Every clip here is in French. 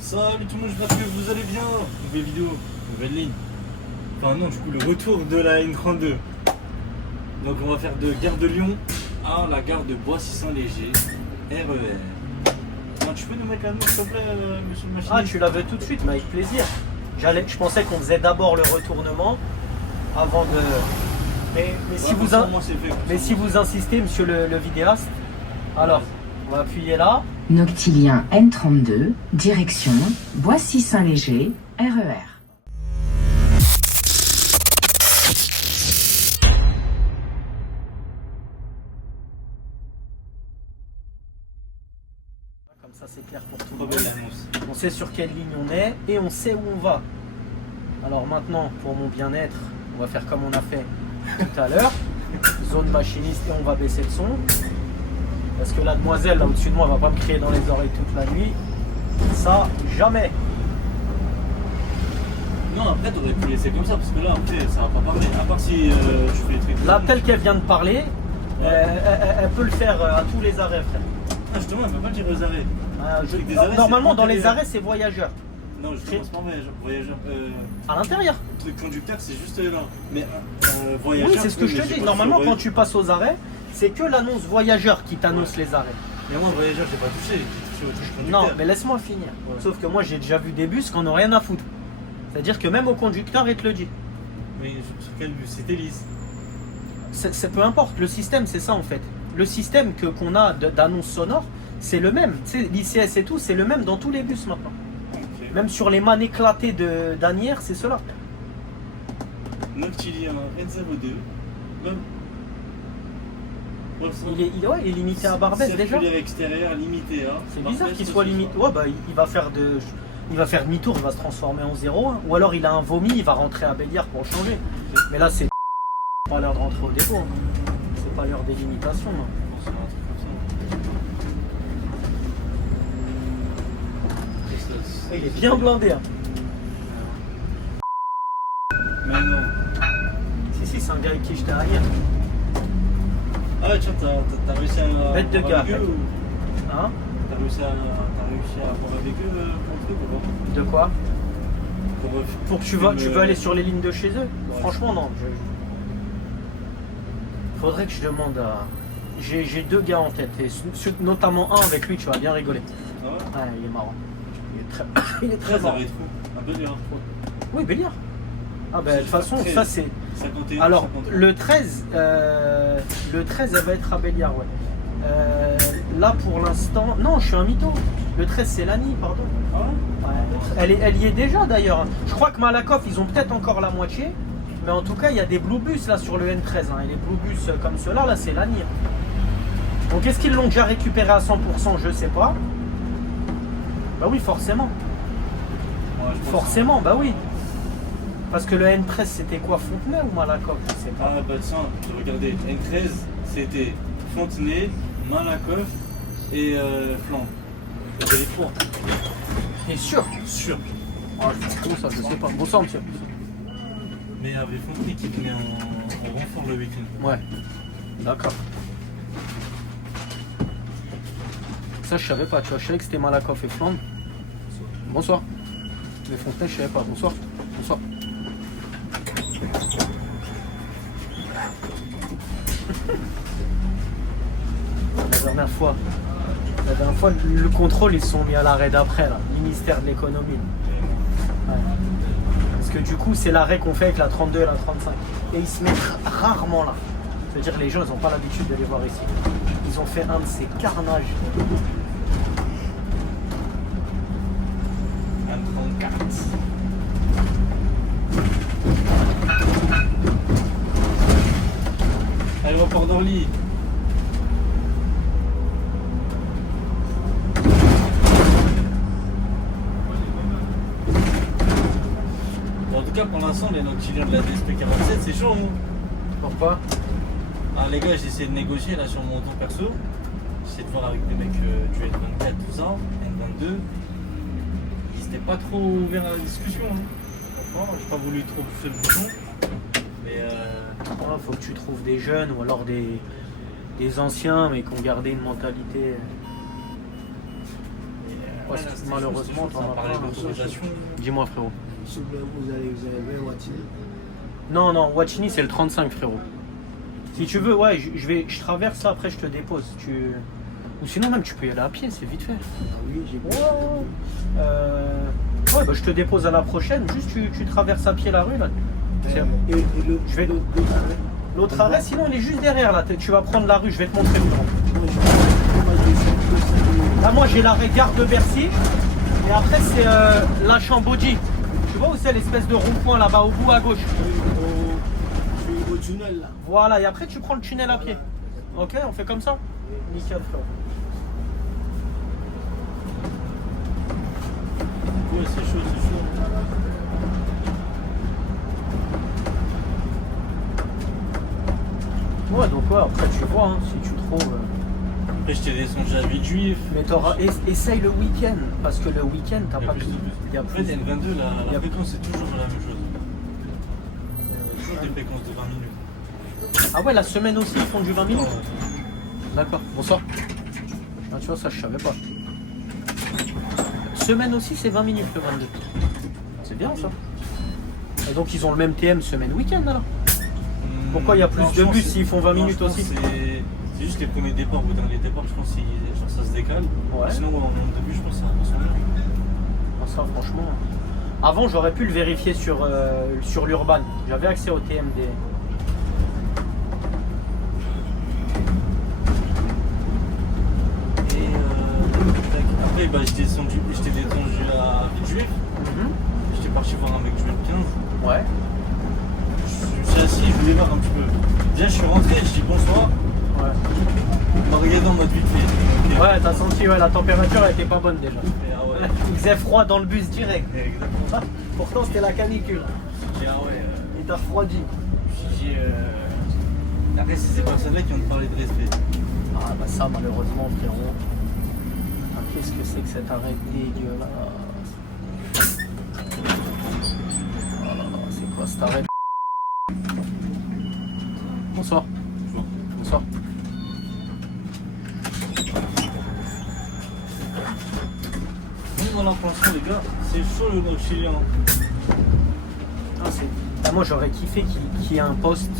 Salut tout le monde, j'espère que vous allez bien. Nouvelle vidéo, nouvelle ligne. Enfin non, du coup le retour de la N32. Donc on va faire de Gare de Lyon à la gare de Boissy-Saint-Léger, RER. Donc, tu peux nous mettre la note s'il te plaît, monsieur le machiniste? Ah, tu la veux tout de suite, mais avec plaisir. Je pensais qu'on faisait d'abord le retournement avant de... Mais si vous insistez, monsieur le vidéaste, alors, on va appuyer là. Noctilien N32, direction Boissy-Saint-Léger, RER. Comme ça, c'est clair pour tout le monde. On sait sur quelle ligne on est et on sait où on va. Alors maintenant, pour mon bien-être, on va faire comme on a fait tout à l'heure. Zone machiniste et on va baisser le son. Parce que la demoiselle là au-dessus de moi, elle va pas me crier dans les oreilles toute la nuit. Ça, jamais. Non, après t'aurais pu laisser comme ça, parce que là, après, ça va pas parler. À part si je fais les trucs. Là, tel qu'elle vient de parler, elle peut le faire à tous les arrêts, frère. Ah, justement, elle peut pas dire aux arrêts. Normalement, dans les arrêts, c'est voyageurs. Non, justement, c'est pas voyageur. À l'intérieur. Le conducteur, c'est juste là. Mais voyageur. Oui, c'est ce que je te dis. Normalement, quand tu passes aux arrêts, c'est que l'annonce voyageur qui t'annonce les arrêts. Mais moi, voyageur, j'ai pas touché. J'ai touché au touche conducteur. Non, mais laisse-moi finir. Ouais. Sauf que moi, j'ai déjà vu des bus qui en ont rien à foutre. C'est-à-dire que même au conducteur, il te le dit. Mais sur quel bus? C'était lisse. C'est peu importe. Le système, c'est ça en fait. Le système qu'on a d'annonce sonore, c'est le même. Tu sais, l'ICS et tout, c'est le même dans tous les bus maintenant. Okay. Même sur les mannes éclatées d'Anières, c'est cela. Noctilien N02. Même. Il est limité à Barbès déjà. Circulaire extérieur limité. Hein. C'est bizarre qu'il soit limité. Ouais, bah il va faire demi-tour, il va se transformer en 0,1. Ou alors il a un vomi, il va rentrer à Béliard pour le changer. Mais là, c'est pas l'heure de rentrer au dépôt. Hein. C'est pas l'heure des limitations. Hein. C'est un truc comme ça. Il est bien blindé. Hein. Mais non. Si, c'est un gars avec qui j'étais derrière. Ah ouais, tiens, t'as réussi à. Bête de gars. Hein? T'as réussi à voir avec eux pour le truc ou pas? De quoi? Pour que tu veux aller sur. sur les lignes de chez eux? Ouais. Franchement, non. Faudrait que je demande à. J'ai deux gars en tête, et notamment un avec lui, tu vas bien rigoler. Ah ouais? Ouais, il est marrant. Il est très Ça marrant. va être où? Un peu dur. Oui, Béliard. Ah ben de toute façon, 13. ça c'est. 51. Alors 51. le 13, elle va être à Béliard, ouais. Là pour l'instant, non, je suis un mytho. Le 13 c'est l'année, pardon. Ah ouais? Ouais, elle y est déjà d'ailleurs. Je crois que Malakoff, ils ont peut-être encore la moitié. Mais en tout cas, il y a des Blue Bus là sur le N13. Hein, et les Blue Bus comme ceux-là, là, c'est l'année. Donc est-ce qu'ils l'ont déjà récupéré à 100%? Je sais pas. Bah oui, forcément. Ouais, je pense Forcément, bah oui. Parce que le N13 c'était quoi, Fontenay ou Malakoff? Je sais que- pas. Ah bah tiens, regardez, N13 c'était Fontenay, Malakoff et Flandre. C'était les trois. T'es sûr? Sûr. Ah, comment ça, je sais pas. Bonsoir, monsieur. Mais il y avait Fontenay qui venait en renfort le week-end. Ouais. D'accord. Ça, je savais pas, tu vois. Je savais que c'était Malakoff et Flandre. Bonsoir. Mais Fontenay, je savais pas. Bonsoir. Bonsoir. La dernière fois, le contrôle, ils se sont mis à l'arrêt d'après, là. Ministère de l'économie. Ouais. Parce que du coup, c'est l'arrêt qu'on fait avec la 32 et la 35. Et ils se mettent rarement là. C'est-à-dire les gens, ils n'ont pas l'habitude de les voir ici. Ils ont fait un de ces carnages. M34. Aéroport d'Orly. Bon, en tout cas, pour l'instant, les Noctiliens de la DSP47, c'est chaud. Hein. Pourquoi? Ah, les gars, j'ai essayé de négocier là sur mon temps perso. J'essaie de voir avec des mecs du N24, tout ça, N22. Ils n'étaient pas trop ouverts à la discussion. Hein. Franchement, j'ai pas voulu trop pousser le bouton. Mais Faut que tu trouves des jeunes ou alors des anciens mais qui ont gardé une mentalité Parce que malheureusement, t'en as parlé pas. d'autorisation. Dis-moi, frérot. S'il vous plaît, vous allez vers Watini. Non, non, Watchini, c'est le 35, frérot. Si tu veux, ouais, je traverse là, après je te dépose. Ou sinon, même, tu peux y aller à pied, c'est vite fait. Ah oui, j'ai vu. Ouais, bah, je te dépose à la prochaine. Juste, tu traverses à pied la rue, là. Et Je vais- L'autre arrêt, sinon, il est juste derrière, là. Tu vas prendre la rue, je vais te montrer où. Là, moi, j'ai l'arrêt gare de Bercy. Et après, c'est la Chambodji. Tu vois où c'est l'espèce de rond-point là-bas, au bout à gauche. au tunnel là. Voilà, et après, tu prends le tunnel à pied. Ok, on fait comme ça? Nickel, frère. Ouais, c'est chaud, c'est chaud. Ouais, donc ouais, après, tu vois, hein, si tu trouves. Après, je t'ai descendu à Villejuif. Mais essaye le week-end, parce que le week-end, t'as Il y a pas plus de bus. il y a En fait, plus. N22, Il y la a- fréquence, c'est toujours la même chose. Toujours des fréquences de 20 minutes. Ah ouais, la semaine aussi, ils font du 20 minutes. D'accord, bonsoir. Ah, tu vois, ça, je savais pas. Semaine aussi, c'est 20 minutes le 22. C'est bien ça. Et donc, ils ont le même TM semaine-week-end alors. Pourquoi il y a plus de bus s'ils font 20 minutes aussi? C'est juste les premiers départs ou derniers départs, je pense que ça se décale. Ouais. Sinon, en nombre de bus, je pense que ça va pas s'en Ah, ça, franchement. Avant, j'aurais pu le vérifier sur l'Urban. J'avais accès au TMD. Et après, bah, je t'ai descendu à Villejuif. J'étais parti voir un mec jouer le 15. Ouais. Je suis assis, je voulais voir un petit peu. Déjà, je suis rentré, je dis bonsoir. Ouais. Il m'a regardé en mode vite fait. Ok. Ouais, t'as senti, ouais, la température elle était pas bonne déjà. Et ah ouais. Il faisait froid dans le bus direct. Exactement. Pourtant, c'était la canicule. J'ai dit, ah ouais. Il t'a refroidi. J'ai dit, après, c'est ces personnes-là qui ont parlé de respect. Ah, bah ça, malheureusement, frérot. Ah, qu'est-ce que c'est que cet arrêt dégueulasse? Oh là là, c'est quoi cet arrêt? Bonsoir. Bonjour. Bonsoir. Nous, voilà, franchement, les gars, c'est chaud le nord chilien. Ah, ah, moi, j'aurais kiffé qu'il y ait un poste.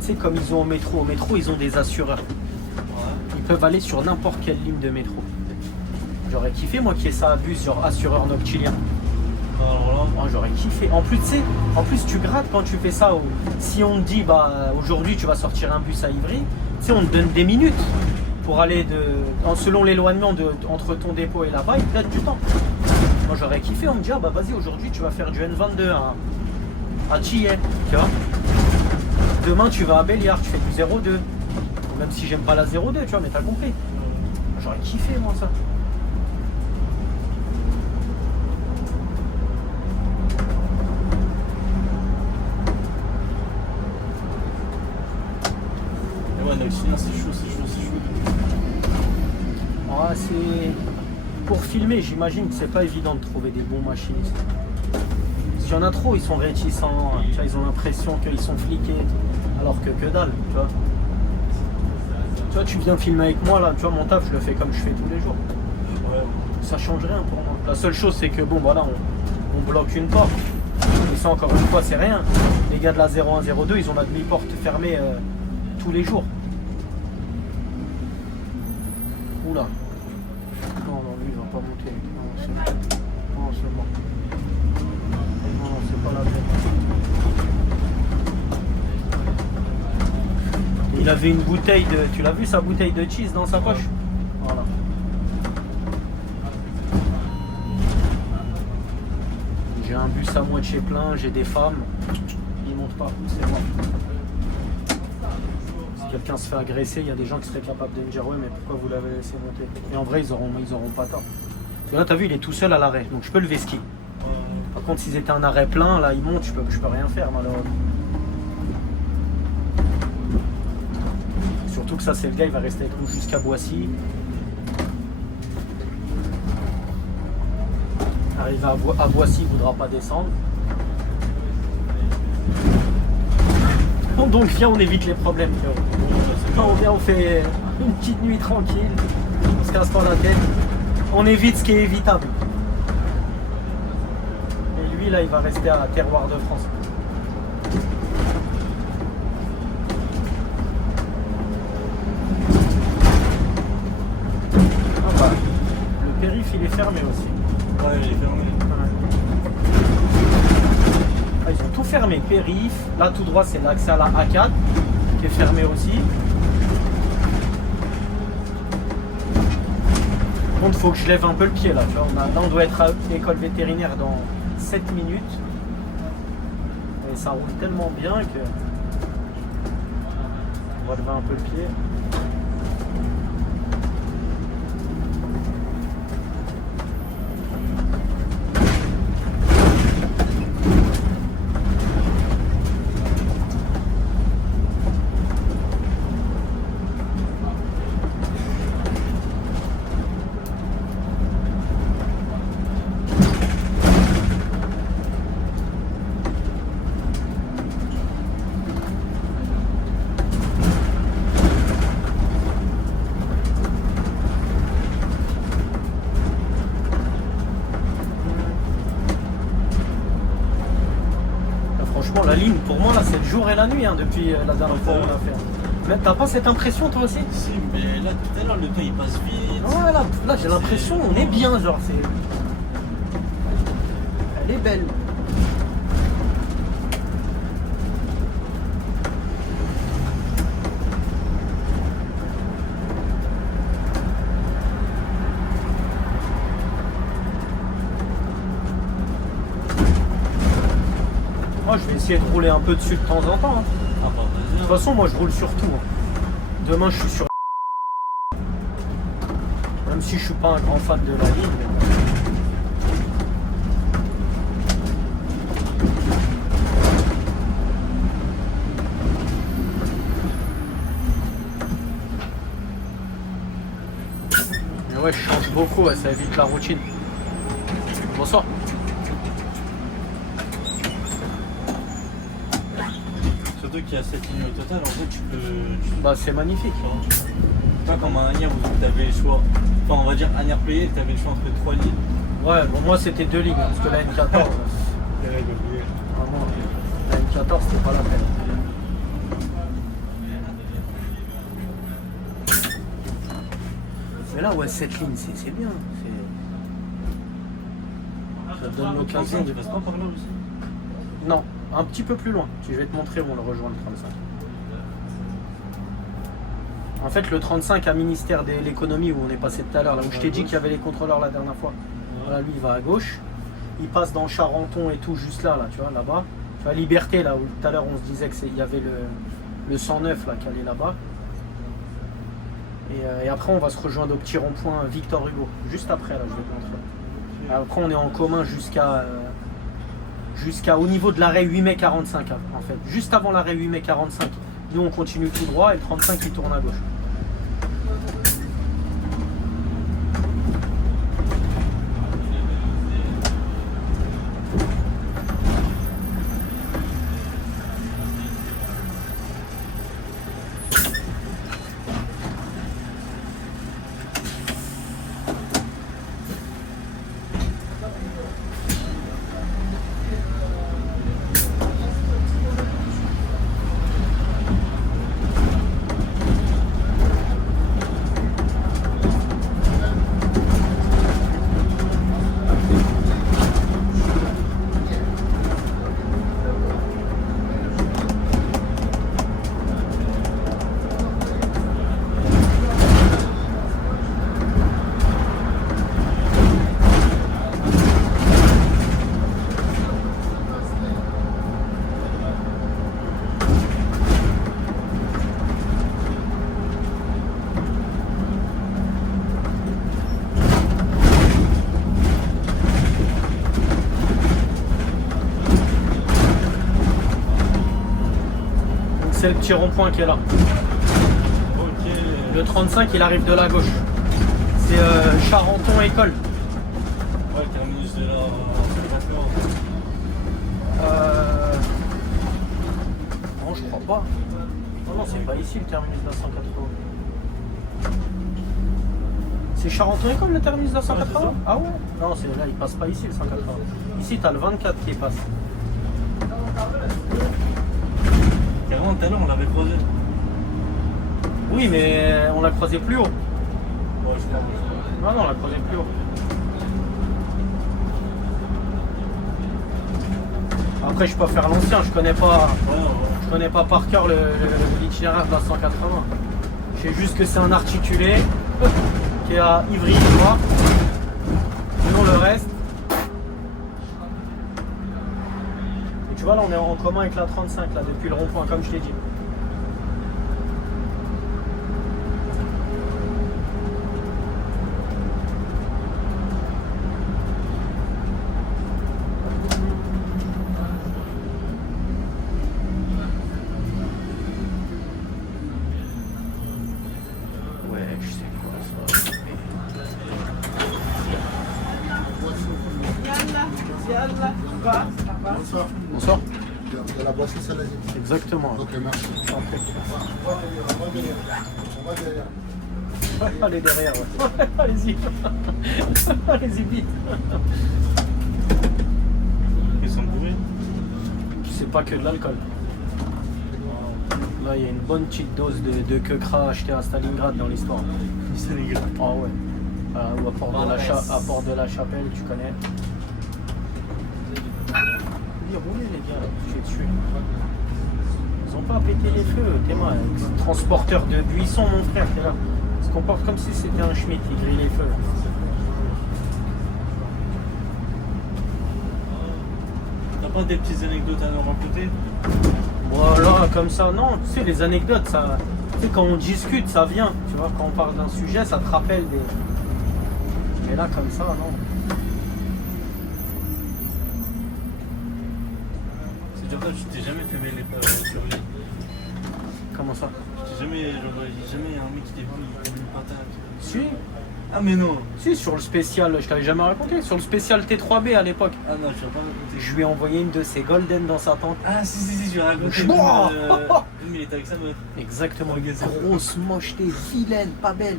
Tu sais, comme ils ont au métro. Au métro, ils ont des assureurs. Ouais. Ils peuvent aller sur n'importe quelle ligne de métro. J'aurais kiffé, moi, qu'il y ait ça à bus, genre assureur noctilien. Alors là, Moi, j'aurais kiffé. En plus, tu sais, tu grattes quand tu fais ça. Si on te dit, bah, aujourd'hui, tu vas sortir un bus à Ivry, tu sais, on te donne des minutes pour aller selon l'éloignement entre ton dépôt et là-bas, il te donne du temps. Moi, j'aurais kiffé. On me dit, ah, bah, vas-y, aujourd'hui, tu vas faire du N22 à Chillet, tu vois. Demain, tu vas à Béliard, tu fais du 0,2. Même si j'aime pas la 0,2, tu vois, mais t'as compris. J'aurais kiffé, moi, ça. mais ouais, noctilien, c'est chaud, c'est chaud, c'est chaud. Ah, c'est... Pour filmer, j'imagine que c'est pas évident de trouver des bons machinistes. Parce qu'il y en a trop, ils sont réticents, tu vois, ils ont l'impression qu'ils sont fliqués, alors que dalle, tu vois. Tu vois, tu viens filmer avec moi, là, tu vois, mon taf, je le fais comme je fais tous les jours. Ouais. Ça change rien pour moi. La seule chose, c'est que, bon, voilà, on bloque une porte. Et ça, encore une fois, c'est rien. Les gars de la 0102, ils ont la demi-porte fermée tous les jours. Oula. Non, non, lui, il va pas monter. Non, c'est bon. Non, c'est bon. Non, non, c'est pas la peine. Il avait une bouteille de... Tu l'as vu, sa bouteille de cheese dans sa poche? Voilà. J'ai un bus à moitié plein, j'ai des femmes. Ils montent pas, c'est moi. Si quelqu'un se fait agresser, il y a des gens qui seraient capables de me dire ouais, mais pourquoi vous l'avez laissé monter? Et en vrai, ils auront pas tort. Parce que là, t'as vu, il est tout seul à l'arrêt, donc je peux le vesquiller. Par contre, s'ils étaient un arrêt plein, là, ils montent, je peux rien faire malheureusement. Surtout que ça, c'est le gars, il va rester avec nous jusqu'à Boissy. Arrivé à Boissy, il ne voudra pas descendre. Bon, donc viens, on évite les problèmes. Quand on vient, on fait une petite nuit tranquille. On se casse pas la tête. On évite ce qui est évitable. Et lui, là, il va rester à Terroir de France. Ah bah, le périph', il est fermé aussi. Ouais, il est fermé. Ah, ils ont tout fermé. Périph', là, tout droit, c'est l'accès à la A4 qui est fermé aussi. Par contre, il faut que je lève un peu le pied là. Tu vois, là, on doit être à l'école vétérinaire dans 7 minutes. Et ça roule tellement bien que. On va lever un peu le pied. Franchement, la ligne, pour moi, là, c'est le jour et la nuit hein, depuis la dernière fois qu'on l'a fait. Mais t'as pas cette impression, toi aussi? Si, mais là, tout à l'heure, le temps il passe vite. Ouais, là j'ai l'impression on est bien, genre, c'est. Elle est belle. Moi, je vais essayer de rouler un peu dessus de temps en temps. Hein. Ah bah De toute vas-y. façon, moi, je roule sur tout. Hein. Demain, je suis sur. Même si je suis pas un grand fan de la ligne. Mais ouais, je change beaucoup, ouais, ça évite la routine. Bonsoir. Surtout qu'il y a 7 lignes au total, en fait, tu peux. Bah, c'est magnifique. Pas comme un Anières où tu avais le choix. Enfin, on va dire Anières payé, tu avais le choix entre 3 lignes. Ouais, bon, moi, c'était 2 lignes, parce que la N14, vraiment, la N14, c'était pas la peine. Mais là, ouais, cette ligne, c'est bien. Ça te donne l'occasion Tu de. passes pas par là aussi? Non, un petit peu plus loin. Je vais te montrer où on le rejoint le 35. En fait, le 35 à ministère de l'économie où on est passé tout à l'heure, là où je t'ai dit qu'il y avait les contrôleurs la dernière fois. Voilà, lui il va à gauche. Il passe dans Charenton et tout, juste là, tu vois, là-bas. Tu vois, Liberté, là où tout à l'heure on se disait qu'il y avait le 109 là qui allait là-bas. Et après, on va se rejoindre au petit rond-point Victor Hugo. Juste après, là, je vais te montrer. Après, on est en commun jusqu'à au niveau de l'arrêt 8 mai 45 en fait. Juste avant l'arrêt 8 mai 45. Nous on continue tout droit et le 35 il tourne à gauche. C'est le petit rond-point qui est là. Ok. Le 35 il arrive de la gauche. C'est Charenton École. Ouais, le terminus de la 180. Non, je crois pas. Non, c'est pas ici le terminus de la 180. C'est Charenton-École le terminus de la 180? Ouais, Ah ouais? Non, c'est là, il passe pas ici le 180. Ici, t'as le 24 qui passe. Carrément, tout à l'heure, on l'avait croisé. Oui, mais on l'a croisé plus haut. Ouais, je crois. Non, on l'a croisé plus haut. Après, je peux faire l'ancien, je connais pas. Je connais pas par cœur l'itinéraire de la 180. Je sais juste que c'est un articulé qui est à Ivry, tu vois. Sinon le reste. Et tu vois là on est en commun avec la 35 là depuis le rond-point comme je t'ai dit. Bonsoir. Bonsoir. De la Boissy Salazé. Exactement. Ok, merci. On va derrière. Allez derrière, ouais. Allez-y. Allez-y vite. Ils sont bourrés. C'est pas que de l'alcool. Là, il y a une bonne petite dose de quecra achetée à Stalingrad dans l'histoire. Stalingrad. Ah ouais. Ou à Port de la Chapelle, tu connais. Roulez les gars, je suis dessus. Ils ont pas pété les feux, t'es mal. Transporteur de buissons, mon frère, t'es là. Ils se comportent comme si c'était un Schmitt qui grille les feux. T'as pas des petites anecdotes à nous raconter? Voilà, comme ça, non. Tu sais, les anecdotes, ça. Tu sais, quand on discute, ça vient. Tu vois, quand on parle d'un sujet, ça te rappelle des. Mais là, comme ça, non. Toi, tu t'es jamais fait mêler sur lui. Comment ça? Jamais un mec qui t'est venu une patate. Si. Ah mais non. Si, sur le spécial, je t'avais jamais raconté. Sur le spécial T3B à l'époque. Ah non, je t'ai pas raconté. Je lui ai envoyé une de ses golden dans sa tente. Ah si, tu as raconté. Wow. Il était avec sa meuf. Exactement. Grosse mocheté, vilaine, pas belle,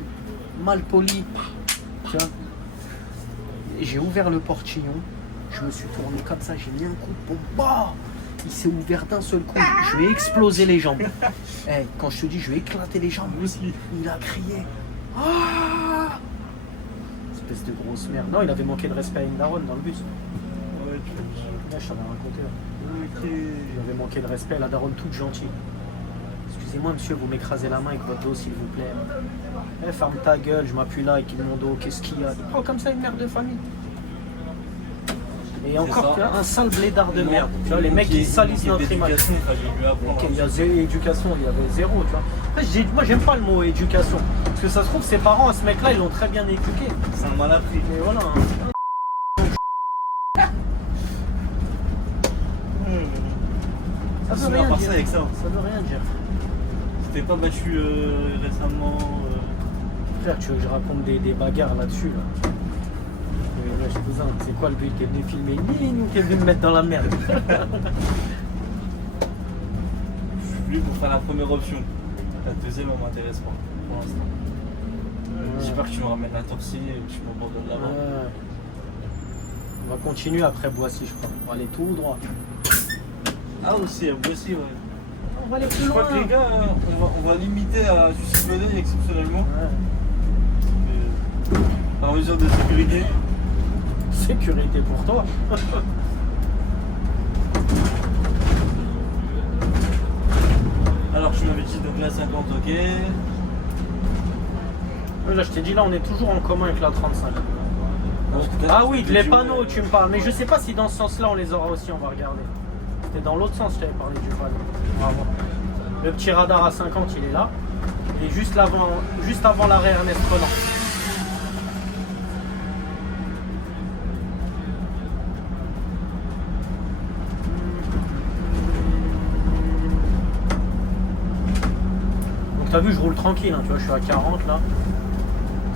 mal polie. Tu vois. Et j'ai ouvert le portillon. Je me suis tourné comme ça, j'ai mis un coup de pompe. Bah, il s'est ouvert d'un seul coup. Je lui ai explosé les jambes. Hey, quand je te dis, je lui ai éclaté les jambes. Il a crié. Ah, espèce de grosse merde. Non, il avait manqué de respect à une daronne dans le bus. Ouais, Là, je t'en ai raconté. Là. Ok. Il avait manqué de respect à la daronne toute gentille. Excusez-moi, monsieur, vous m'écrasez la main avec votre dos, s'il vous plaît. Eh, ferme ta gueule, je m'appuie là avec mon dos. Qu'est-ce qu'il y a? Oh, comme ça, une mère de famille. Et encore ça. un sale blédard de merde. Tu vois, les mecs qui salissent notre image. Il y a éducation, il y avait zéro, tu vois. Après, moi, j'aime pas le mot éducation. Parce que ça se trouve, ses parents, à ce mec-là, ils l'ont très bien éduqué. C'est un mal appris. Mais voilà. Ça veut rien dire. Avec ça. Ça veut rien dire. T'es pas battu récemment Frère, tu veux que je raconte des bagarres là-dessus là. Mais là, cousin, c'est quoi le but? T'es venu filmer une ligne ou t'es venu me mettre dans la merde? Je suis venu pour faire la première option. La deuxième, elle m'intéresse pas pour l'instant. J'espère que tu me ramènes la torsier et que tu m'abandonnes là-bas. On va continuer après Boissy, je crois. On va aller tout droit. Ah aussi, à Boissy, ouais. On va aller plus Je loin. crois que les gars, on va limiter à Sucy-Veneuil exceptionnellement. Ouais. Par mesure de sécurité. Sécurité pour toi. Alors tu m'avais dit donc la 50, ok. Là, je t'ai dit, là, on est toujours en commun avec la 35. Parce que Ah oui, tu les dis, panneaux, ouais, tu me parles. Mais je sais pas si dans ce sens-là, on les aura aussi, on va regarder. C'était dans l'autre sens, je t'avais parlé du panneau. On va voir. Le petit radar à 50, il est là. Et juste avant l'arrêt Ernest Renan. Donc t'as vu, je roule tranquille, hein, tu vois, je suis à 40 là.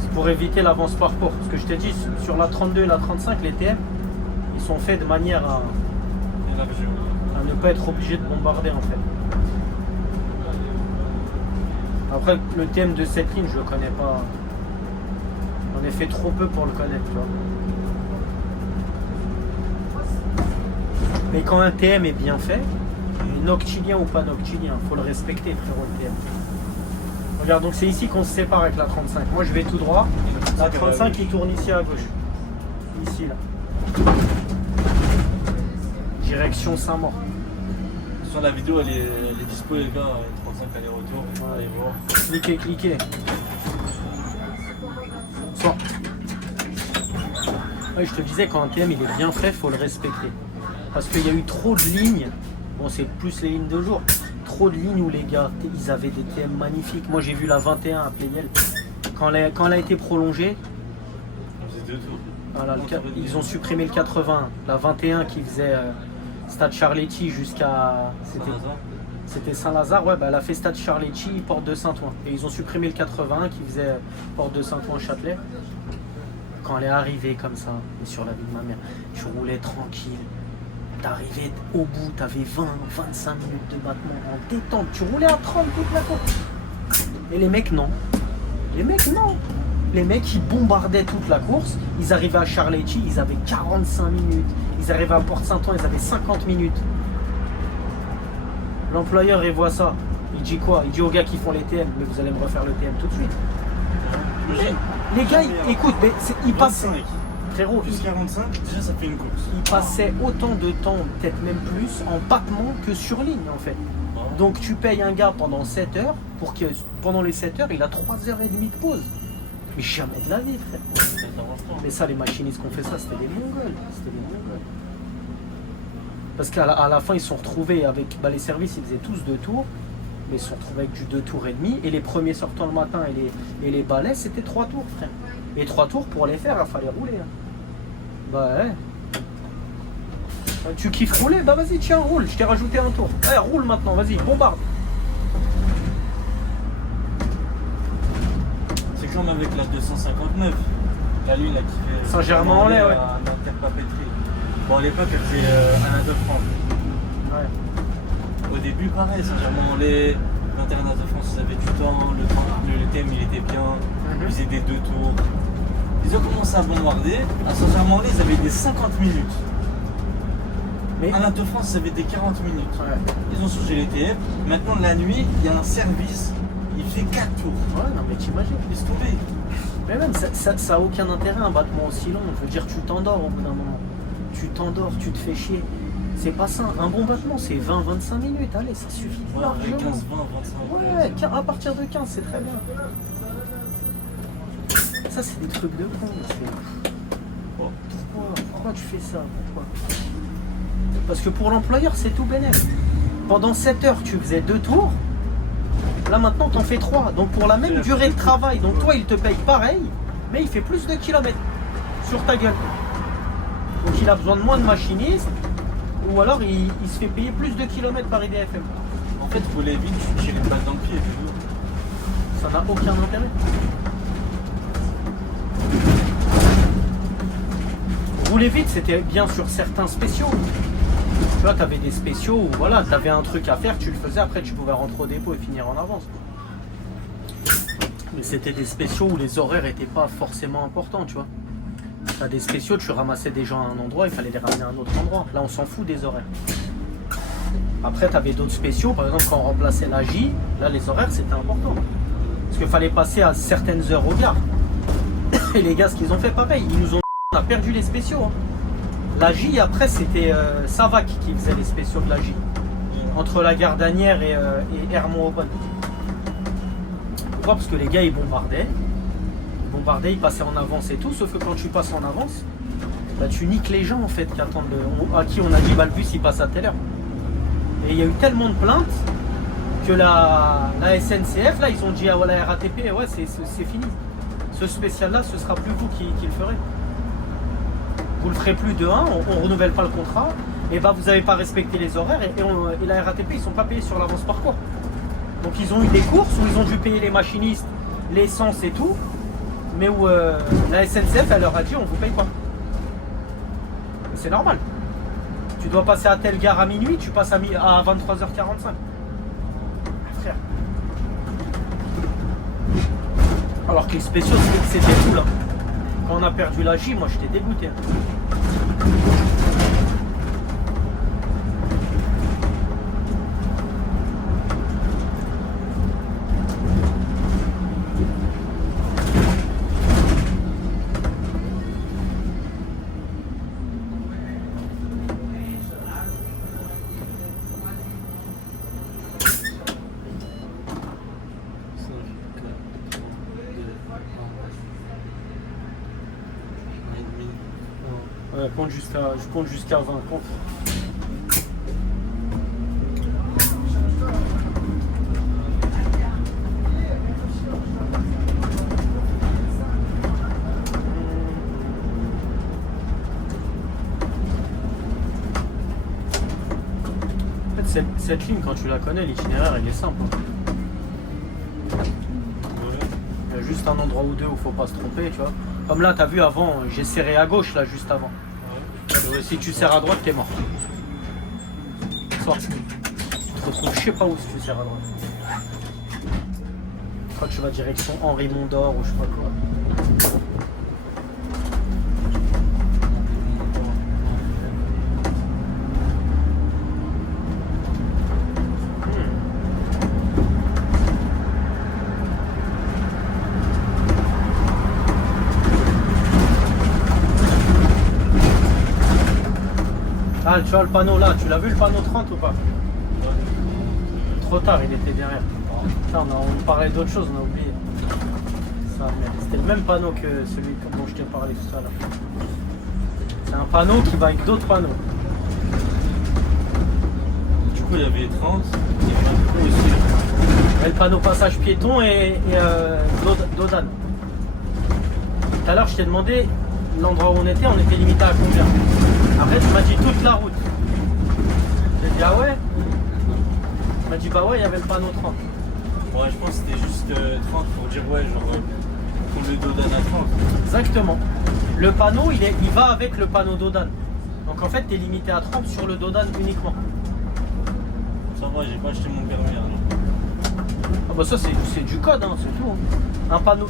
C'est pour éviter l'avance parcours. Parce que je t'ai dit, sur la 32 et la 35, les TM, ils sont faits de manière à ne pas être obligé de bombarder en fait. Après, le thème de cette ligne, je le connais pas. J'en ai fait trop peu pour le connaître, tu vois. Mais quand un TM est bien fait, noctilien ou pas noctilien, faut le respecter, frérot, le TM. Regarde, donc c'est ici qu'on se sépare avec la 35. Moi je vais tout droit, la 35 il tourne ici à gauche. Ici là. Direction Saint-Maur. Sur la vidéo, elle est dispo, les gars. 35 aller-retour. Allez voir. Cliquez, cliquez. Sors. Ouais, je te disais, quand un TM il est bien fait, faut le respecter. Parce qu'il y a eu trop de lignes. Bon, c'est plus les lignes de jour. Trop de lignes où les gars, ils avaient des TM magnifiques. Moi, j'ai vu la 21 à Playel. Quand elle a été prolongée, On faisait 2 tours. voilà, ils ont supprimé le 80. La 21 qui faisait Stade Charletti jusqu'à... C'était Saint-Lazare, ouais, bah, elle a fait Stade Charletti, Porte de Saint-Ouen. Et ils ont supprimé le 81 qui faisait Porte de Saint-Ouen-Châtelet. Quand elle est arrivée comme ça, et sur la vie de ma mère, je roulais tranquille. T'arrivais au bout, t'avais 20-25 minutes de battement en détente. Tu roulais à 30 toute la course. Et les mecs, non. Les mecs, non. Les mecs, ils bombardaient toute la course. Ils arrivaient à Charletti, ils avaient 45 minutes. Ils arrivaient à Porte-Saint-Ouen, ils avaient 50 minutes. L'employeur, il voit ça. Il dit quoi? Il dit aux gars qui font les TM, mais vous allez me refaire le TM tout de suite. Les gars, écoute, mais ils passent. Frérot, Plus 45, déjà ça fait une course. il passait autant de temps, peut-être même plus, en battement que sur ligne en fait. Donc tu payes un gars pendant 7 heures pour que pendant les 7 heures, il a 3h30 de pause. Mais jamais de la vie, frère. Mais ça, les machinistes qui ont fait ça, c'était des Mongols. C'était des Mongols. Parce qu'à la fin, ils se sont retrouvés avec les services, ils faisaient tous 2 tours. Mais ils se sont retrouvés avec du 2 tours et demi. Et les premiers sortants le matin et les balais, c'était 3 tours, frère. Et 3 tours, pour les faire, il fallait rouler. Hein. Bah ouais. Tu kiffes rouler? Bah vas-y, tiens, roule. Je t'ai rajouté un tour. Ouais, roule maintenant, vas-y, bombarde. C'est comme avec la 259. La lune là, qui fait. Saint-Germain-en-Laye, ouais. Interpapeterie. Bon, à l'époque, elle faisait Anatole France. Ouais. Au début, pareil, Saint-Germain-en-Laye, 21 de France, ils avaient du temps, le thème il était bien, ils faisaient des 2 tours. Ils ont commencé à bombarder, à Saint-Germain-en-Laye, ils avaient des 50 minutes. Mais... À Anatole France, ils avaient des 40 minutes. Ouais. Ils ont changé les TM. Maintenant, la nuit, il y a un service, il fait 4 tours. Ouais, non, mais t'imagines. Laisse tomber. Mais même, ça a aucun intérêt un battement aussi long. Je veux dire, tu t'endors au bout d'un moment. Tu t'endors, tu te fais chier. C'est pas ça. Un bon battement, c'est 20-25 minutes. Allez, ça suffit. Ouais, largement. 15, 20, 25. Ouais, à partir de 15, c'est très bien. Ça, c'est des trucs de con. Pourquoi tu fais ça? Pourquoi? Parce que pour l'employeur, c'est tout bénéf. Pendant 7 heures, tu faisais 2 tours. Là, maintenant, t'en fais 3. Donc, pour la même durée de travail. Donc, toi, il te paye pareil, mais il fait plus de kilomètres sur ta gueule. Donc, il a besoin de moins de machinistes. Ou alors, il se fait payer plus de kilomètres par IDFM. En fait, il faut aller vite, tu tires une balle dans le pied. C'est tout. Ça n'a aucun intérêt. Rouler vite, c'était bien sur certains spéciaux. Tu vois, tu avais des spéciaux où voilà, tu avais un truc à faire, tu le faisais, après tu pouvais rentrer au dépôt et finir en avance. Mais c'était des spéciaux où les horaires n'étaient pas forcément importants, tu vois. Tu as des spéciaux, tu ramassais des gens à un endroit, il fallait les ramener à un autre endroit. Là, on s'en fout des horaires. Après, tu avais d'autres spéciaux, par exemple, quand on remplaçait la J, là, les horaires, c'était important. Parce qu'il fallait passer à certaines heures au gare. Et les gars, ce qu'ils ont fait, pareil, ils nous ont... On a perdu les spéciaux. Hein. La J, après, c'était Savac qui faisait les spéciaux de la J. Entre la gare d'Anières et Hermont-Aubonne. Pourquoi? Parce que les gars, ils bombardaient. Ils passaient en avance et tout. Sauf que quand tu passes en avance, bah, tu niques les gens, en fait, qui attendent à qui on a dit, bah, le bus, il passe à telle heure. Et il y a eu tellement de plaintes que la SNCF, là, ils ont dit à la RATP, ouais, c'est fini. Ce spécial-là, ce sera plus vous qui le ferez. Vous le ferez plus de 1, on renouvelle pas le contrat, et bah vous n'avez pas respecté les horaires, et la RATP, ils sont pas payés sur l'avance parcours. Donc ils ont eu des courses où ils ont dû payer les machinistes, l'essence et tout, mais où la SNCF, elle leur a dit, on vous paye pas. C'est normal. Tu dois passer à telle gare à minuit, tu passes à 23h45. Frère. Alors que les spéciaux, c'était cool. Hein. Quand on a perdu la J, moi j'étais dégoûté. Ouais, je compte jusqu'à 20. Compte. En fait, cette ligne, quand tu la connais, l'itinéraire, il est simple. Il y a juste un endroit ou deux où il faut pas se tromper, tu vois. Comme là, tu as vu avant, j'ai serré à gauche, là, juste avant. Si tu serres à droite, t'es mort. Sors. Tu te retrouves, je sais pas où si tu serres à droite. Quand tu vas direction Henri Mondor ou je sais pas quoi. Ah, tu vois le panneau là, tu l'as vu le panneau 30 ou pas? Trop tard, il était derrière. Putain, on parlait d'autre chose, on a oublié. Ça, c'était le même panneau que celui dont je t'ai parlé tout à l'heure. C'est un panneau qui va avec d'autres panneaux. Du coup, il y avait 30, et on a pris aussi. Il y a le panneau passage piéton et Dodane. Tout à l'heure, je t'ai demandé l'endroit où on était limité à combien? Après, tu m'as dit toute la route. J'ai dit ah ouais? Tu m'as dit bah ouais, il y avait le panneau 30. Ouais, je pense que c'était juste 30 pour dire ouais, genre pour le Dodane à 30. Exactement. Le panneau, il va avec le panneau Dodane. Donc en fait, tu es limité à 30 sur le Dodane uniquement. Ça va, j'ai pas acheté mon permis alors. Ah bah ça, c'est du code, hein, c'est tout. Hein.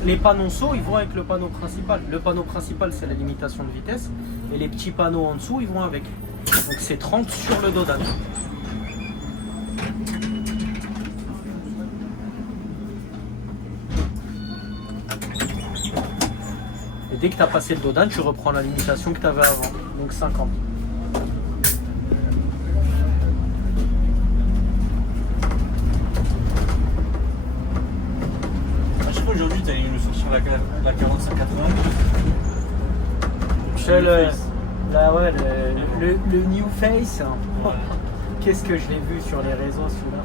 Les panonceaux, ils vont avec le panneau principal. Le panneau principal, c'est la limitation de vitesse. Et les petits panneaux en dessous, ils vont avec. Donc c'est 30 sur le Dodane. Et dès que tu as passé le Dodane, tu reprends la limitation que tu avais avant. Donc 50. Aujourd'hui, tu as une leçon sur la 45-92. Le New Face. Hein. Ouais. Qu'est-ce que je l'ai vu sur les réseaux celui-là.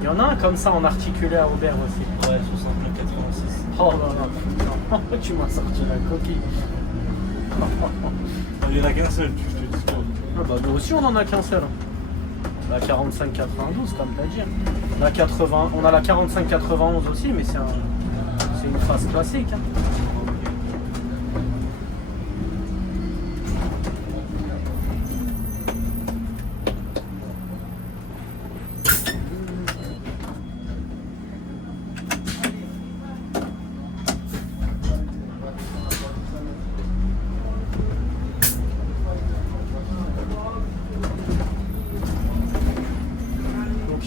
Il y en a un comme ça en articulé à Aubert aussi. Ouais, 69-86. Oh non, tu m'as sorti la coquille. Il n'y en a qu'un seul, je te dis pas. Ah bah nous aussi on en a qu'un seul. La 45-92 comme tu as dit. La 80, on a la 45-91 aussi, mais c'est une phase classique. Hein.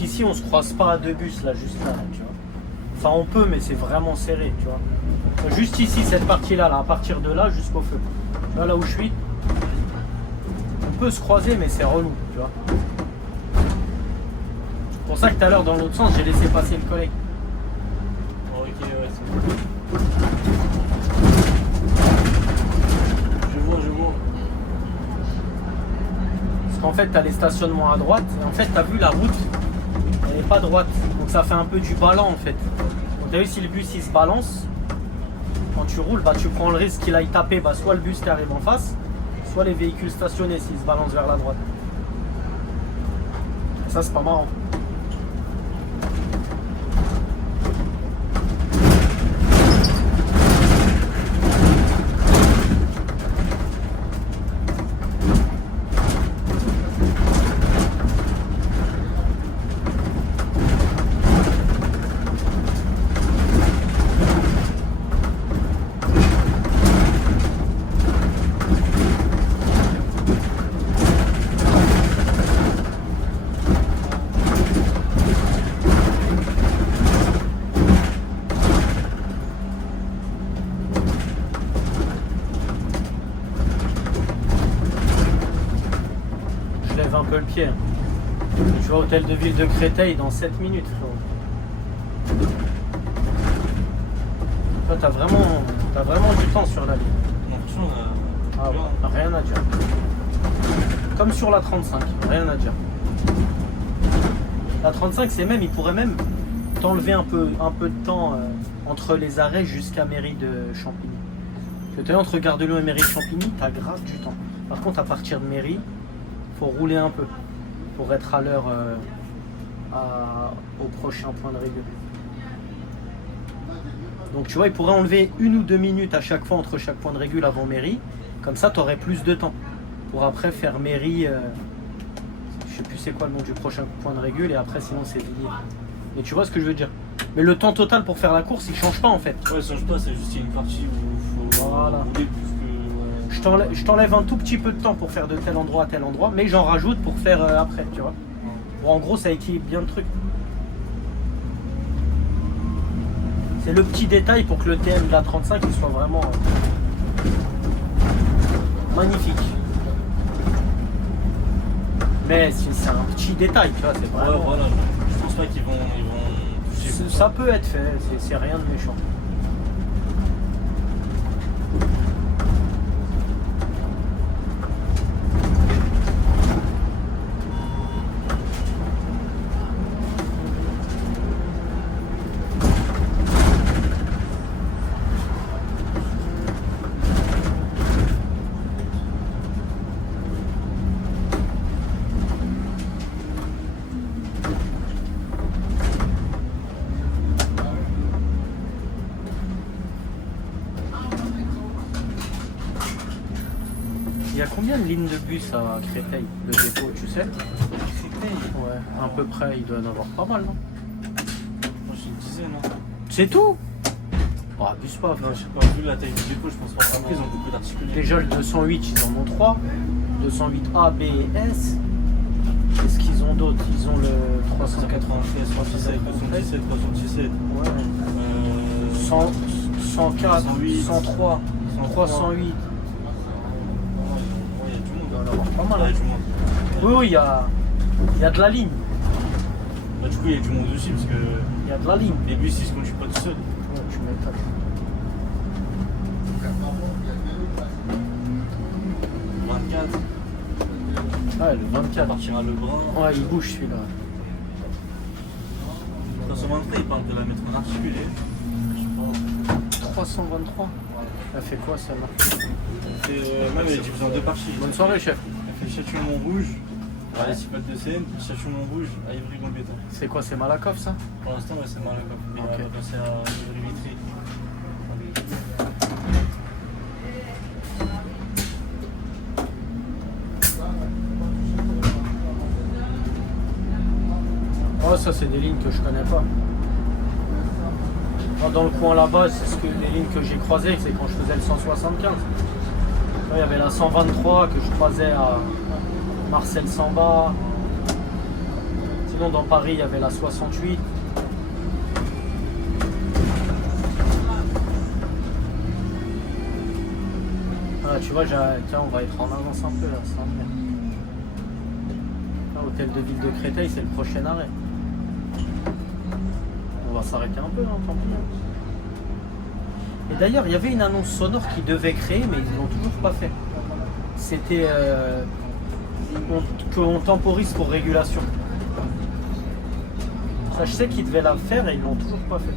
Ici on se croise pas à deux bus là juste là, tu vois. Enfin on peut mais c'est vraiment serré, tu vois. Juste ici cette partie là, à partir de là jusqu'au feu. Là où je suis, on peut se croiser mais c'est relou, tu vois. C'est pour ça que tout à l'heure dans l'autre sens j'ai laissé passer le collègue. Oh, ok, ouais, c'est bon. Je vois. Parce qu'en fait t'as les stationnements à droite et en fait t'as vu la route. Elle n'est pas droite, donc ça fait un peu du ballon en fait. Donc t'as vu si le bus il se balance, quand tu roules, bah tu prends le risque qu'il aille taper bah, soit le bus qui arrive en face, soit les véhicules stationnés s'ils se balancent vers la droite. Et ça c'est pas marrant. lève un peu le pied. Tu vois, hôtel de ville de Créteil dans 7 minutes, frérot. Toi, t'as vraiment du temps sur la ligne. Non, franchement, Ah ouais, rien à dire. Comme sur la 35, rien à dire. La 35, c'est même, il pourrait même t'enlever un peu de temps entre les arrêts jusqu'à mairie de Champigny. Parce que entre Gare de Lyon et mairie de Champigny, t'as grave du temps. Par contre, à partir de mairie, faut rouler un peu pour être à l'heure au prochain point de régule. Donc tu vois, il pourrait enlever 1 ou 2 minutes à chaque fois entre chaque point de régule avant mairie. Comme ça, tu aurais plus de temps pour après faire mairie. Je sais plus c'est quoi le nom du prochain point de régule et après sinon c'est Villiers. Mais tu vois ce que je veux dire. Mais le temps total pour faire la course, il change pas en fait. ouais, ça change pas, c'est juste une partie où il faut Voilà. rouler plus que. Ouais. Je t'enlève un tout petit peu de temps pour faire de tel endroit à tel endroit, mais j'en rajoute pour faire après, tu vois. Bon, en gros, ça équilibre bien le truc. C'est le petit détail pour que le TM de la 35 il soit vraiment magnifique. Mais c'est un petit détail, tu vois, c'est Ouais, vraiment... voilà, je pense pas qu'ils vont toucher. Ça peut être fait, c'est rien de méchant. Il y a combien de lignes de bus à Créteil, le dépôt, tu sais? Créteil. Ouais, à peu près, il doit y en avoir pas mal, non? Moi je te disais, non. C'est tout? Oh, abuse pas, Non, frère. je sais pas, vu la taille du dépôt, je pense pas. Après, ils ont beaucoup d'articulés. Déjà, le 208, ils en ont 3. 208A, B et S. Qu'est-ce qu'ils ont d'autre? Ils ont le 393, 317, 317, 317. Ouais. 100, 104, 108, 103, 308. Ouais, il y a du monde. Il doit y en avoir pas Il mal. y a Hein. du monde. Oui, oui, il y a de la ligne. Bah, du coup, il y a du monde aussi parce que Il y a de la ligne. les bus ils se conduisent pas tout seuls. Ouais, tu m'étonnes. 24, Ouais, le 24. partir à Lebrun. Ouais, il bouge celui-là. 323, il parle de la mettre en articulé. Je sais pas. 323. Elle fait quoi celle-là? C'est même elle est divisée en 2 parties. Bonne soirée, chef. Elle fait Châtillon-Mont-Rouge à la Cipade de Seine, Châtillon-Mont-Rouge à Ivry-Gambetta. C'est quoi? C'est Malakoff ça? Pour l'instant, ouais, c'est Malakoff. Et Ok. elle va passer à Ivry-Vitry. Oh, ça c'est des lignes que je connais pas. Dans le coin là-bas, c'est ce que les lignes que j'ai croisées, c'est quand je faisais le 175. Il y avait la 123 que je croisais à Marcel Samba. Sinon dans Paris, il y avait la 68. Voilà, tu vois, tiens, on va être en avance un peu là, ça me met. Là, hôtel de ville de Créteil, c'est le prochain arrêt. On va s'arrêter un peu, hein, tant pis. Et d'ailleurs, il y avait une annonce sonore qui devait créer, mais ils l'ont toujours pas fait. C'était qu'on temporise pour régulation. Ça, je sais qu'ils devaient la faire et ils l'ont toujours pas fait.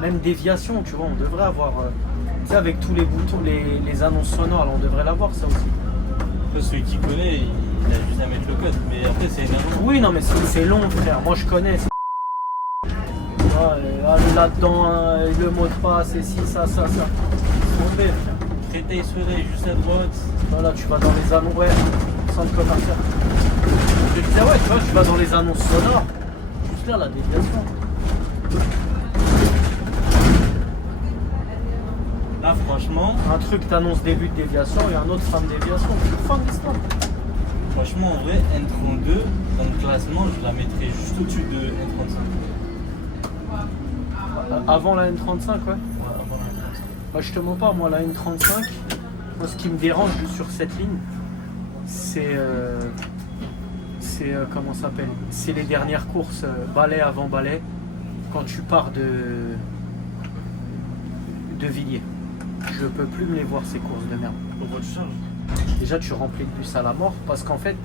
Même déviation, tu vois, on devrait avoir. Tu sais, avec tous les boutons, les annonces sonores, là, on devrait l'avoir ça aussi. Après, celui qui connaît, il a juste à mettre le code. Mais après, c'est une annonce. Oui, non, mais c'est long, frère. Moi, je connais. Aller là-dedans, hein, le mot de passe, et si, ça. C'est tombé, frère. Créteil Soleil juste à droite. Voilà, tu vas dans les annonces. Ouais, centre commercial. Je te disais, ouais, tu vois, tu vas dans les annonces sonores. Juste là, la déviation. Là, franchement, Un truc t'annonce début de déviation et un autre fin de déviation. Fin de l'histoire. franchement, en vrai, N32, dans le classement, je la mettrais juste au-dessus de N35. Avant la N35, ouais. Ouais, avant la N35. Bah, je te mens pas, moi la N35, moi ce qui me dérange sur cette ligne, c'est comment ça s'appelle? C'est les dernières courses balai avant balai quand tu pars de Villiers. Je peux plus me les voir ces courses de merde. Pourquoi tu changes? Déjà tu remplis le bus à la mort parce qu'en fait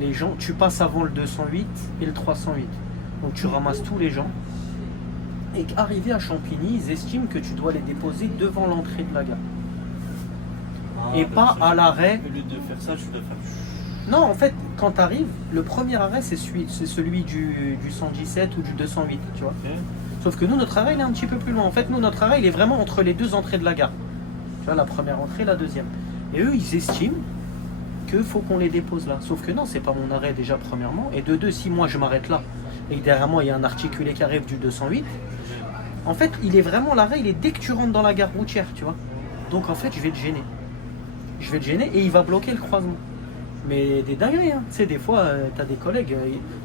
les gens, tu passes avant le 208 et le 308. Donc tu ramasses tous les gens. Et arrivé à Champigny, ils estiment que tu dois les déposer devant l'entrée de la gare. Et pas à l'arrêt. Au lieu de faire ça, tu dois faire. Non, en fait, quand tu arrives, le premier arrêt, c'est celui du 117 ou du 208, tu vois. Ok. Sauf que nous, notre arrêt, il est un petit peu plus loin. En fait, nous, notre arrêt, il est vraiment entre les deux entrées de la gare. Tu vois, la première entrée, la deuxième. Et eux, ils estiment qu'il faut qu'on les dépose là. Sauf que non, c'est pas mon arrêt déjà, premièrement. Et de deux, si moi, je m'arrête là, et que derrière moi, il y a un articulé qui arrive du 208, en fait, il est vraiment l'arrêt, il est dès que tu rentres dans la gare routière, tu vois. Donc, en fait, je vais te gêner. Je vais te gêner et il va bloquer le croisement. Mais des dingueries, hein. Tu sais, des fois, t'as des collègues,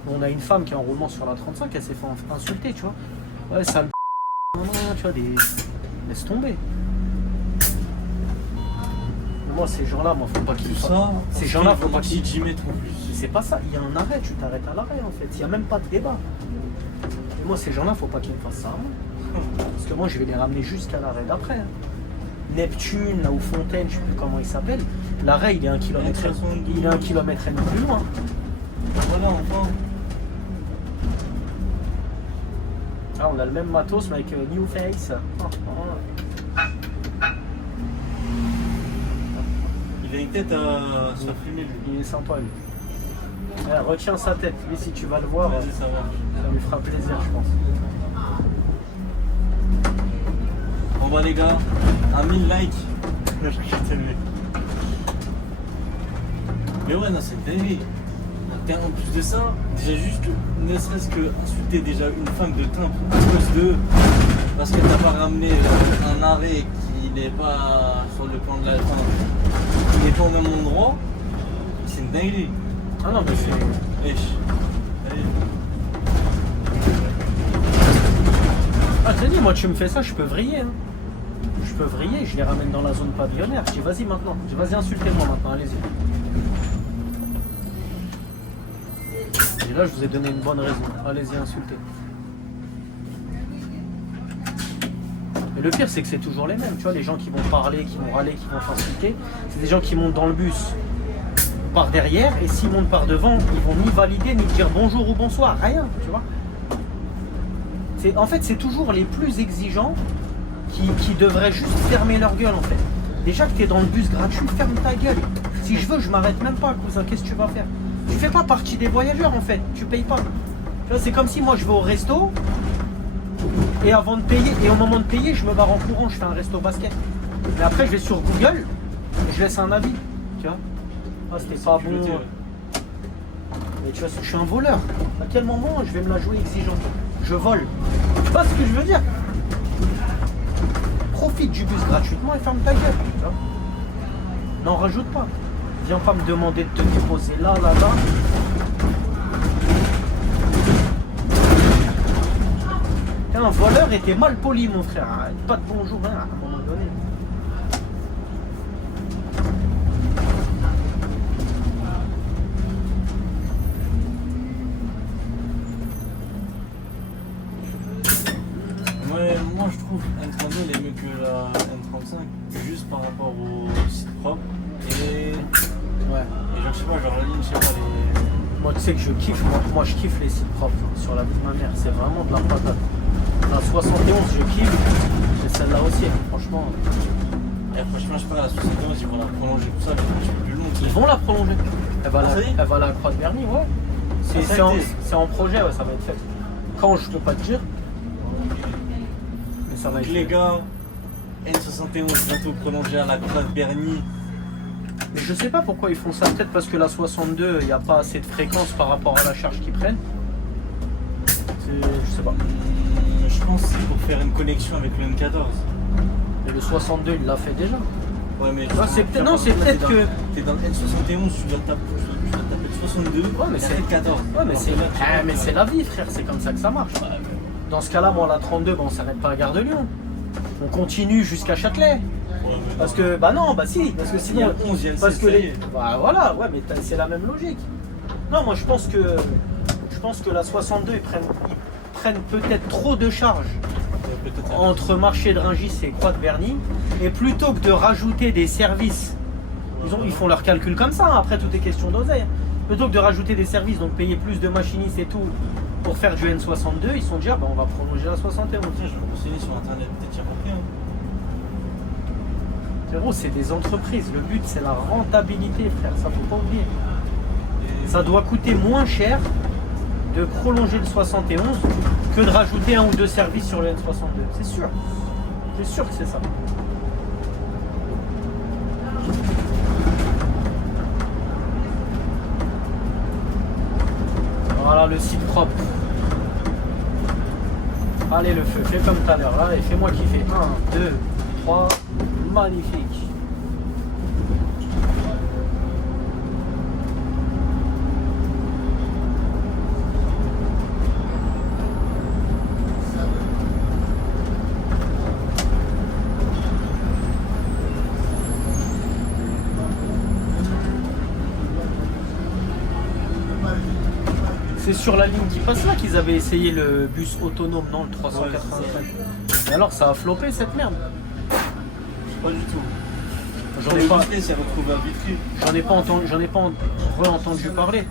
on a une femme qui est en roulement sur la 35, elle s'est fait insulter, tu vois. Ouais, sale tu vois, laisse tomber. Moi, ces gens-là, moi, faut pas qu'ils Tout fassent. ça, Ces gens-là, faut pas qu'ils qu'ils. 10 mètres en plus. C'est pas ça, il y a un arrêt, tu t'arrêtes à l'arrêt en fait, il n'y a même pas de débat. Et moi, ces gens-là, faut pas qu'ils me fassent ça. Hein. Parce que moi, je vais les ramener jusqu'à l'arrêt d'après. Hein. Neptune, là où Fontaine, je sais plus comment il s'appelle, l'arrêt, il est 1 km, il est 1 km et demi plus loin. Voilà, enfin. Ah, on a le même matos, mais avec New Face. Il a une tête à se faire filmer, lui. Il est sympa, lui. Retiens sa tête, lui, si tu vas le voir, Vas-y, ça va. ça lui fera plaisir, je pense. Bon bah les gars, 1000 likes. Mais ouais, non, c'est dingue. En plus de ça, déjà juste, ne serait-ce que insulter déjà une femme de teint à cause de... Parce qu'elle t'a pas ramené un arrêt qui n'est pas sur le plan de la... Enfin, qui n'est pas au même endroit, c'est une dinguerie. Ah non, mais c'est... Wesh. Allez. Ah, t'as dit, moi, tu me fais ça, je peux vriller. Hein. Je peux vriller, je les ramène dans la zone pavillonnaire. Je dis, vas-y maintenant. Je dis, vas-y, insultez-moi maintenant, allez-y. Et là, je vous ai donné une bonne raison. Allez-y, insultez. Et le pire, c'est que c'est toujours les mêmes. Tu vois, les gens qui vont parler, qui vont râler, qui vont s'insulter, c'est des gens qui montent dans le bus par derrière. Et s'ils montent par devant, ils vont ni valider, ni dire bonjour ou bonsoir. Rien, tu vois. En fait, c'est toujours les plus exigeants qui devraient juste fermer leur gueule, en fait. Déjà que tu es dans le bus gratuit, ferme ta gueule. Si je veux, je m'arrête même pas, cousin. Qu'est-ce que tu vas faire? Tu fais pas partie des voyageurs, en fait. Tu payes pas. Tu vois, c'est comme si moi, je vais au resto et avant de payer, et au moment de payer, je me barre en courant, je fais un resto basket. Mais après, je vais sur Google et je laisse un avis. Tu vois? Ah, c'était pas bon. Mais tu vois, je suis un voleur. À quel moment je vais me la jouer exigeante? Je vole. Tu vois ce que je veux dire? Profite du bus gratuitement et ferme ta gueule. Tu vois? N'en rajoute pas. Viens pas me demander de te déposer là, là, là. T'es un voleur et t'es mal poli, mon frère. Pas de bonjour, hein, à un moment donné. Ouais, moi je trouve N32 elle est mieux que la N35, juste par rapport au site propre et Ouais. genre je sais pas, genre la ligne, je sais pas, les... Moi, tu sais que je kiffe, moi je kiffe les sites propres sur la vie de ma mère. C'est vraiment de la patate. La 71, je kiffe. Et celle-là aussi, franchement. Et franchement, je sais pas, la 71, ils vont la prolonger tout ça, mais c'est plus long. Ils vont la prolonger. Elle va, Ah, ça y est elle va à la Croix de Berny, ouais. ça a C'est en projet, ouais, ça va être fait. Quand, je peux pas te dire. Mais ça va Donc être les fait. gars, N71 bientôt prolongé à la Croix de Berny. Mais je sais pas pourquoi ils font ça. Peut-être parce que la 62, il n'y a pas assez de fréquence par rapport à la charge qu'ils prennent. Je sais pas. Je pense que c'est pour faire une connexion avec le N14. Et le 62, il l'a fait déjà. Ouais, mais Ah, c'est peut-être- non, c'est peut-être que- T'es dans le N71, tu dois taper le 62, Ouais, mais et c'est- après le 14. Ouais, mais c'est mais c'est la vie, frère. C'est comme ça que ça marche. Dans ce cas-là, moi, la 32, on s'arrête pas à Gare de Lyon. On continue jusqu'à Châtelet. Ouais, mais Parce non. que, bah non, bah si, parce que Il y a sinon. le 11, il y a le Parce 16, que ça y les. est. Bah voilà, ouais, mais c'est la même logique. Non, moi je pense que. Je pense que la 62, ils prennent peut-être trop de charges Peut-être. entre Marché de Rungis et Croix de Berny. Et plutôt que de rajouter des services, ils font leurs calculs comme ça, hein, après tout est question d'oseille. Plutôt que de rajouter des services, donc payer plus de machinistes et tout, pour faire du N62, ils se sont dit, ah, bah, on va prolonger la 61. Tiens, je vais me renseigner sur internet, peut-être qu'il y a compris. Hein. Frérot, c'est des entreprises. Le but, c'est la rentabilité, frère. Ça, faut pas oublier. Ça doit coûter moins cher de prolonger le 71 que de rajouter un ou deux services sur le N62. C'est sûr. C'est sûr que c'est ça. Voilà le site propre. Allez le feu, fais comme tout à l'heure. Allez, fais-moi kiffer. 1, 2, 3. Magnifique. C'est sur la ligne qui passe là qu'ils avaient essayé le bus autonome, non, le 385. Et alors, ça a floppé cette merde. Pas du tout. J'en ai pas, s'est retrouvé à Vitry. j'en ai pas re-entendu parler.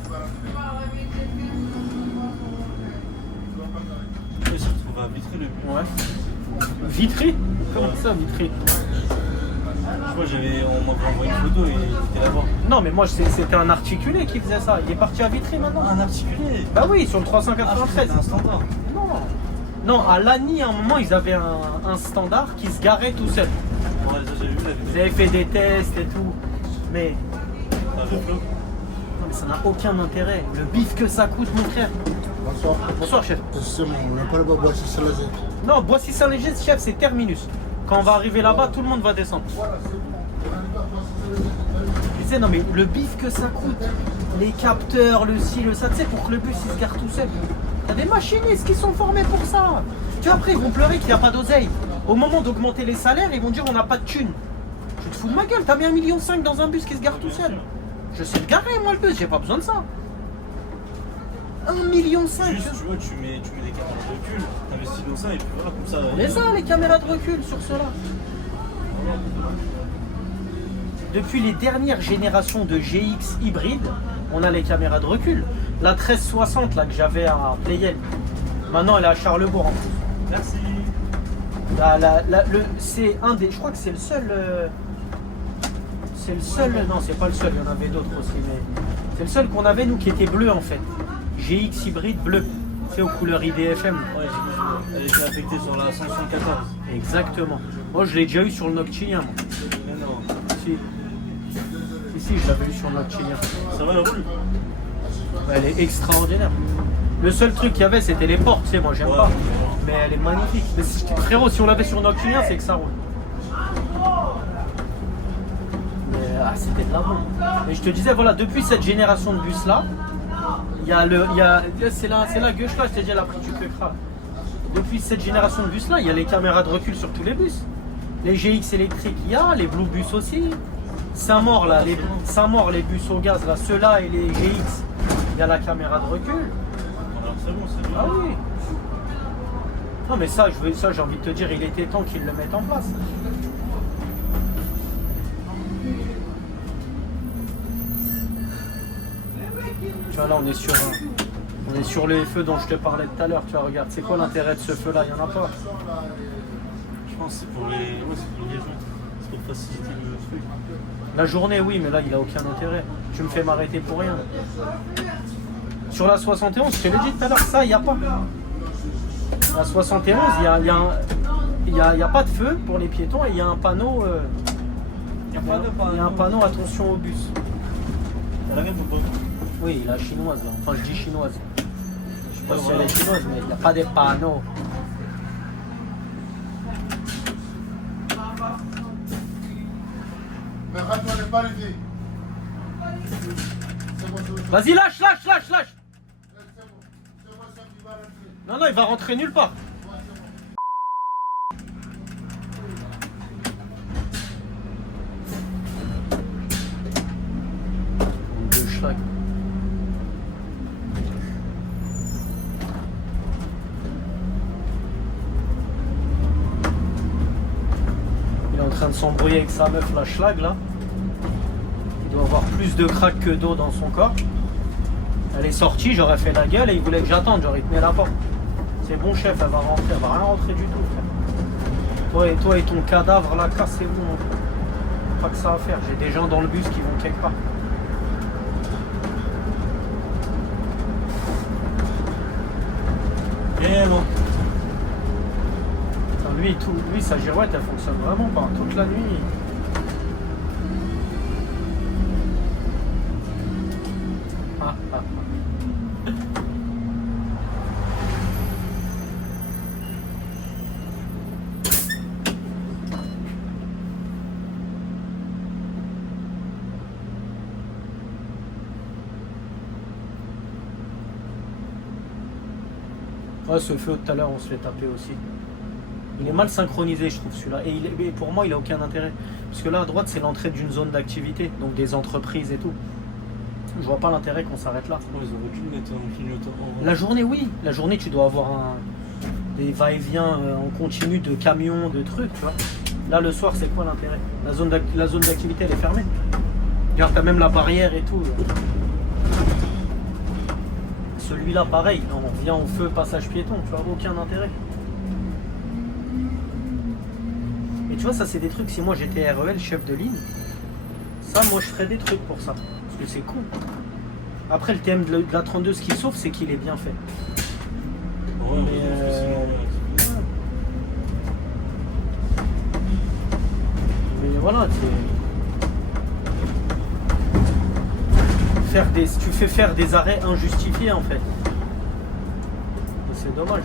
Il s'est retrouvé à Vitry le bus. Ouais. Vitry? Comment ça, Vitry? Je crois que on m'avait envoyé une photo et il était là-bas. Non, mais moi, c'était un articulé qui faisait ça. Il est parti à Vitry maintenant. Un articulé. Bah oui, sur le Ah, je crois que 393. c'était un standard. Non. Non, à Lagny, à un moment, ils avaient un standard qui se garait tout seul. Ouais, ça j'ai vu la Ils vidéo. avaient fait des tests et tout. Mais, Un reflot. non, mais ça n'a aucun intérêt. Le bif que ça coûte, mon frère. Bonsoir. Bonsoir, chef. Justement, on n'a pas le Boissy Saint-Lazare. Non, Boissy-Saint-Léger, chef, c'est terminus. Quand on va arriver là-bas, tout le monde va descendre. Voilà, c'est bon. On arrive à Boissy-Saint-Lazare. Tu sais, non, mais le bif que ça coûte, les capteurs, le ci, le ça, tu sais, pour que le bus il se gare tout seul. T'as des machinistes qui sont formés pour ça. Tu vois, après, ils vont pleurer qu'il n'y a pas d'oseille. Au moment d'augmenter les salaires, ils vont dire on n'a pas de thunes. Tu te fous de ma gueule, t'as mis 1,5 million dans un bus qui se gare tout seul. Je sais le garer, moi, le bus, j'ai pas besoin de ça. 1,5 million. Juste, tu vois, tu mets des caméras de recul, t'investis dans ça et puis voilà, comme ça. On les a, les caméras de recul sur cela. Depuis les dernières générations de GX hybrides, on a les caméras de recul. La 1360 là, que j'avais à Playel, maintenant elle est à Charlebourg en plus. Merci. C'est un des. Je crois que c'est le seul. C'est le seul. Non, c'est pas le seul, il y en avait d'autres aussi, mais. C'est le seul qu'on avait nous qui était bleu en fait. GX hybride bleu. C'est aux couleurs IDFM. Ouais, j'ai vu. Elle était affectée sur la 514. Exactement. Moi je l'ai déjà eu sur le Noctilien. Moi. Mais non. Si, je l'avais eu sur le Noctilien. Ça va, elle roule. Elle est extraordinaire. Le seul truc qu'il y avait, c'était les portes, tu sais, moi j'aime Ouais. pas. Mais elle est magnifique. Mais frérot, si on l'avait sur Noctilien, c'est que ça roule. Mais c'était de la bombe. Et je te disais, voilà, depuis cette génération de bus là, c'est la gauche là, je t'ai dit, elle a pris du crâne. Depuis cette génération de bus là, il y a les caméras de recul sur tous les bus. Les GX électriques, il y a, les Blue Bus aussi. Saint-Maur là, Saint-Maur, les bus au gaz là, ceux-là et les GX, il y a la caméra de recul. Alors, c'est bon, c'est bien. Ah oui. Non mais ça, j'ai envie de te dire, il était temps qu'ils le mettent en place. Tu vois là, on est sur les feux dont je te parlais tout à l'heure. Tu vois, regarde, c'est quoi l'intérêt de ce feu-là? Il y en a pas. Je pense que c'est pour les. Ouais, c'est pour les liaisons. C'est pour faciliter le truc. La journée, oui, mais là, il a aucun intérêt. Tu me fais m'arrêter pour rien. Sur la 71, je te l'ai dit tout à l'heure, ça, il n'y a pas. La 71, il n'y a pas de feu pour les piétons et il y a un panneau. Il y a pas de panneau. Il y a un panneau attention au bus. T'as la même ou pas? Oui, la chinoise, là. Enfin, je dis chinoise. Je sais pas si elle est chinoise, mais il n'y a pas de panneaux. Mais arrête-toi, n'est pas arrivé. C'est bon, c'est bon. Vas-y, lâche. C'est bon. C'est bon, ça, il va rentrer. Non, il va rentrer nulle part. train de s'embrouiller avec sa meuf, la schlag là. Il doit avoir plus de crack que d'eau dans son corps. Elle est sortie, j'aurais fait la gueule et il voulait que j'attende, j'aurais tenu à la porte. C'est bon chef, elle va rentrer, elle va rien rentrer du tout frère. Toi et ton cadavre là, cassez-vous. Pas que ça à faire, j'ai des gens dans le bus qui vont quelque part. Et non. Putain, lui, sa girouette elle fonctionne vraiment pas. Toute la nuit. Ah. Ouais, ce feu tout à l'heure on se fait taper aussi. Il est mal synchronisé je trouve celui-là. Et pour moi il a aucun intérêt. Parce que là à droite c'est l'entrée d'une zone d'activité, donc des entreprises et tout. Je vois pas l'intérêt qu'on s'arrête là. Ouais, ils auraient dû le mettre en clignotant. La journée oui, la journée tu dois avoir des va-et-vient en continu de camions, de trucs, tu vois. Là le soir c'est quoi l'intérêt? La zone d'activité elle est fermée. Regarde t'as même la barrière et tout. Celui-là pareil, on vient au feu passage piéton, tu vois, aucun intérêt. Et tu vois ça c'est des trucs, si moi j'étais REL, chef de ligne, ça moi je ferais des trucs pour ça. Parce que c'est con. Après le thème de la 32 ce qu'il sauve c'est qu'il est bien fait. Ouais, Mais voilà, tu fais faire des arrêts injustifiés en fait. Et c'est dommage.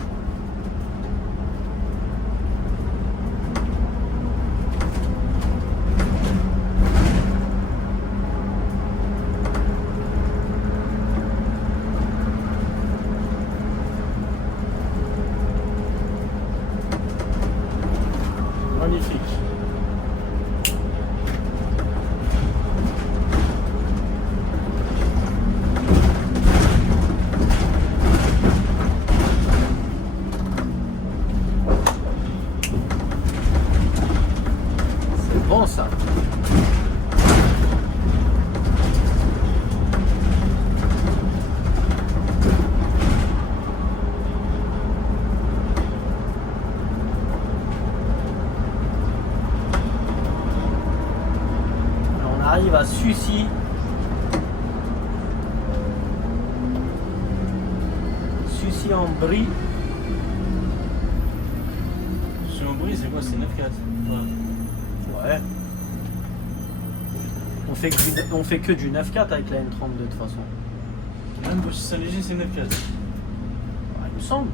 Magnifique. C'est bon ça. On arrive à Sucy. Sucy-en-Brie. Sur un bruit, c'est quoi? C'est 9-4. Ouais. On fait que du 9-4 avec la M32 de toute façon. Même Boissy Saint-Léger, c'est 9-4. Ouais, il me semble.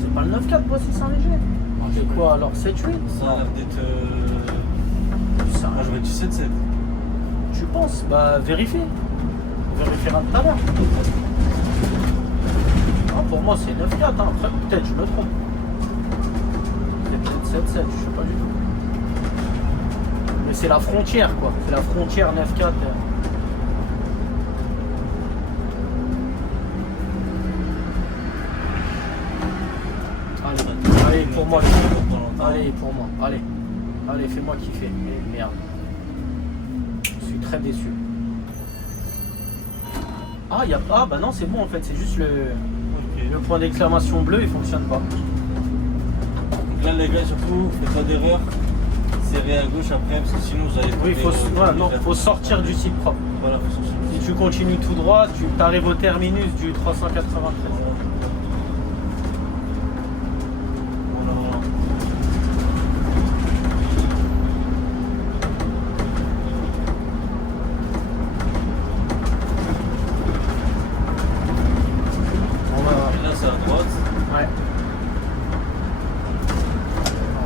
C'est pas le 9-4 Boissy Saint-Léger. C'est quoi alors 7-8? Ça a l'air d'être. Ça, Moi j'aurais dit 7-7. tu penses? Bah vérifie. On vérifiera tout à l'heure. Ah, pour moi c'est 9-4, hein. Après peut-être je me trompe. C'est peut-être 7-7, je sais pas du tout. Mais c'est la frontière quoi. C'est la frontière 9-4. Allez, pour moi. Allez, pour moi. Allez. Allez, fais-moi kiffer. Eh, merde. Je suis très déçu. Ah, bah non, c'est bon en fait. C'est juste le point d'exclamation bleu, il fonctionne pas. Donc là, les gars, surtout, faites pas d'erreur. Serrez à gauche après, parce que sinon vous allez. Oui, faut sortir du site propre. Voilà, faut sortir. Si tu continues tout droit, tu arrives au terminus du 393. Là, c'est à droite. Ouais.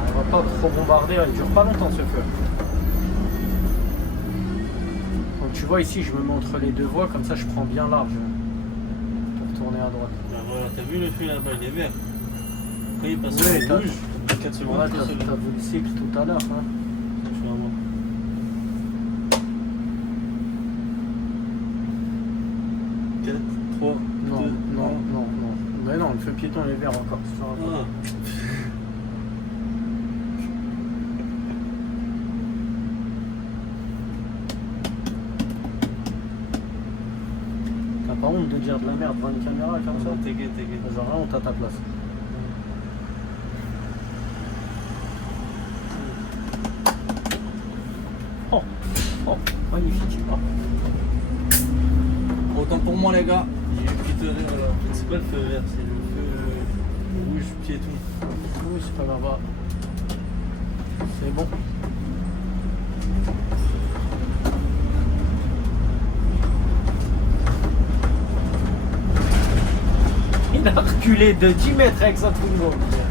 On va pas trop bombarder, il dure pas longtemps ce feu. Donc tu vois ici, je me mets entre les deux voies, comme ça je prends bien large pour tourner à droite. Ben voilà, t'as vu le feu là-bas, il est vert. Après, il passe Oui, en rouge. 4 secondes. Ouais, tout seul. t'as vu le cycle tout à l'heure. Hein. Je vais avoir. 4, 3, Non, 2, non. Mais non, le feu piéton il est vert encore. Ah. de dire de la merde devant une caméra comme ça. T'inquiète. Genre là, on t'a ta place. Oh, magnifique. Oh. Autant pour moi les gars, j'ai eu le petit feu vert là. C'est pas le feu vert, c'est le feu rouge piéton. Oui, c'est pas grave. C'est bon. Il a reculé de 10 mètres avec sa Twingo.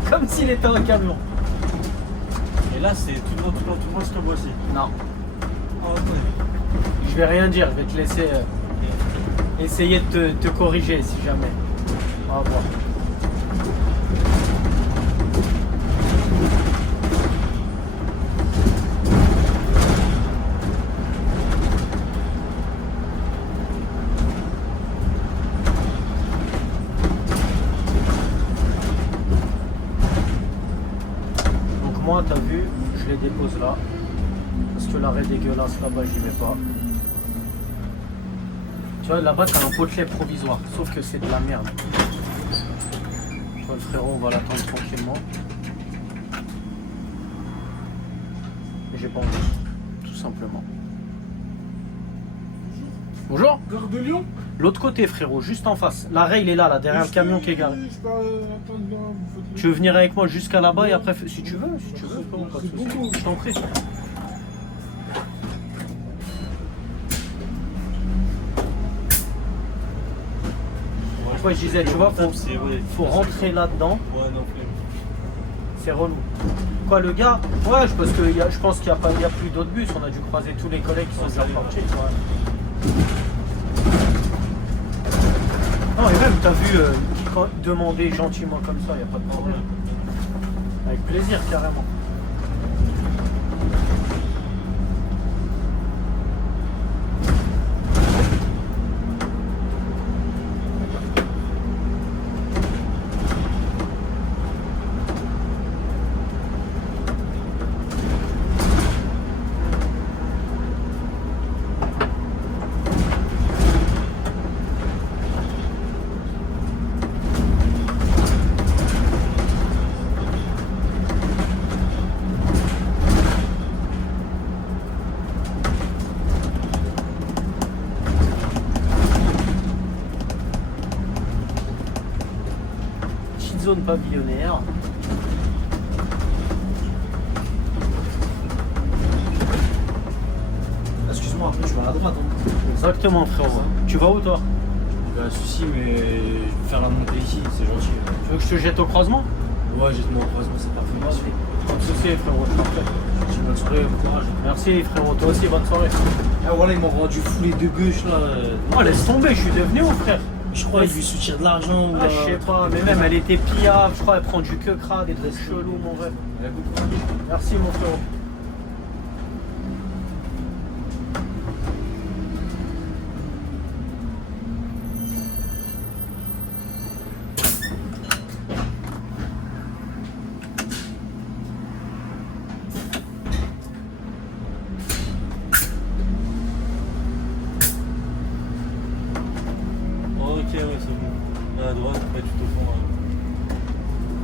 Comme s'il était un camion. Et là c'est tout droit jusqu'à Boissy. Non. Ah ouais. Je vais rien dire, je vais te laisser essayer de te corriger si jamais. On va voir. Donc moi, t'as vu, je les dépose là. Parce que l'arrêt dégueulasse là-bas, j'y vais pas. Tu vois, là-bas, t'as un potelet provisoire. Sauf que c'est de la merde. Toi, le frérot, on va l'attendre tranquillement. Et j'ai pas envie. Tout simplement. Bonjour. Gare de Lyon. L'autre côté, frérot, juste en face. L'arrêt, il est là, derrière le camion qui est garé. Tu veux venir avec moi jusqu'à là-bas et après, si tu veux, frérot, pas de souci. Je t'en prie. Ouais, je disais, tu vois, faut rentrer là-dedans. Ouais, non, C'est relou. Quoi, le gars? Ouais, parce que je pense qu'il n'y a plus d'autres bus. On a dû croiser tous les collègues qui sont déjà partis. Non, et même, t'as vu, demander gentiment comme ça, il n'y a pas de problème. Avec plaisir, carrément. Zone pavillonnaire. Excuse-moi, après tu vas à droite. Exactement, frérot. Tu vas où, toi? Bah, souci, mais je vais faire la montée ici, c'est gentil. Tu veux que je te jette au croisement? Ouais, jette-moi au croisement, c'est parfait. Merci. Pas de soucis, frérot, je t'en prie. Bonne soirée, bon courage. Merci, frérot. Toi aussi, bonne soirée. Ah, voilà, ils m'ont rendu fou les deux gauches là. Oh, laisse tomber, je suis devenu, mon frère. Je crois qu'ils lui soutiennent de l'argent. Ah, je sais pas, mais même elle était pillable, je crois elle prend du quecra, des trucs chelous, mon vrai. Merci, mon frérot. Ok, ouais, c'est bon. À droite, après tu te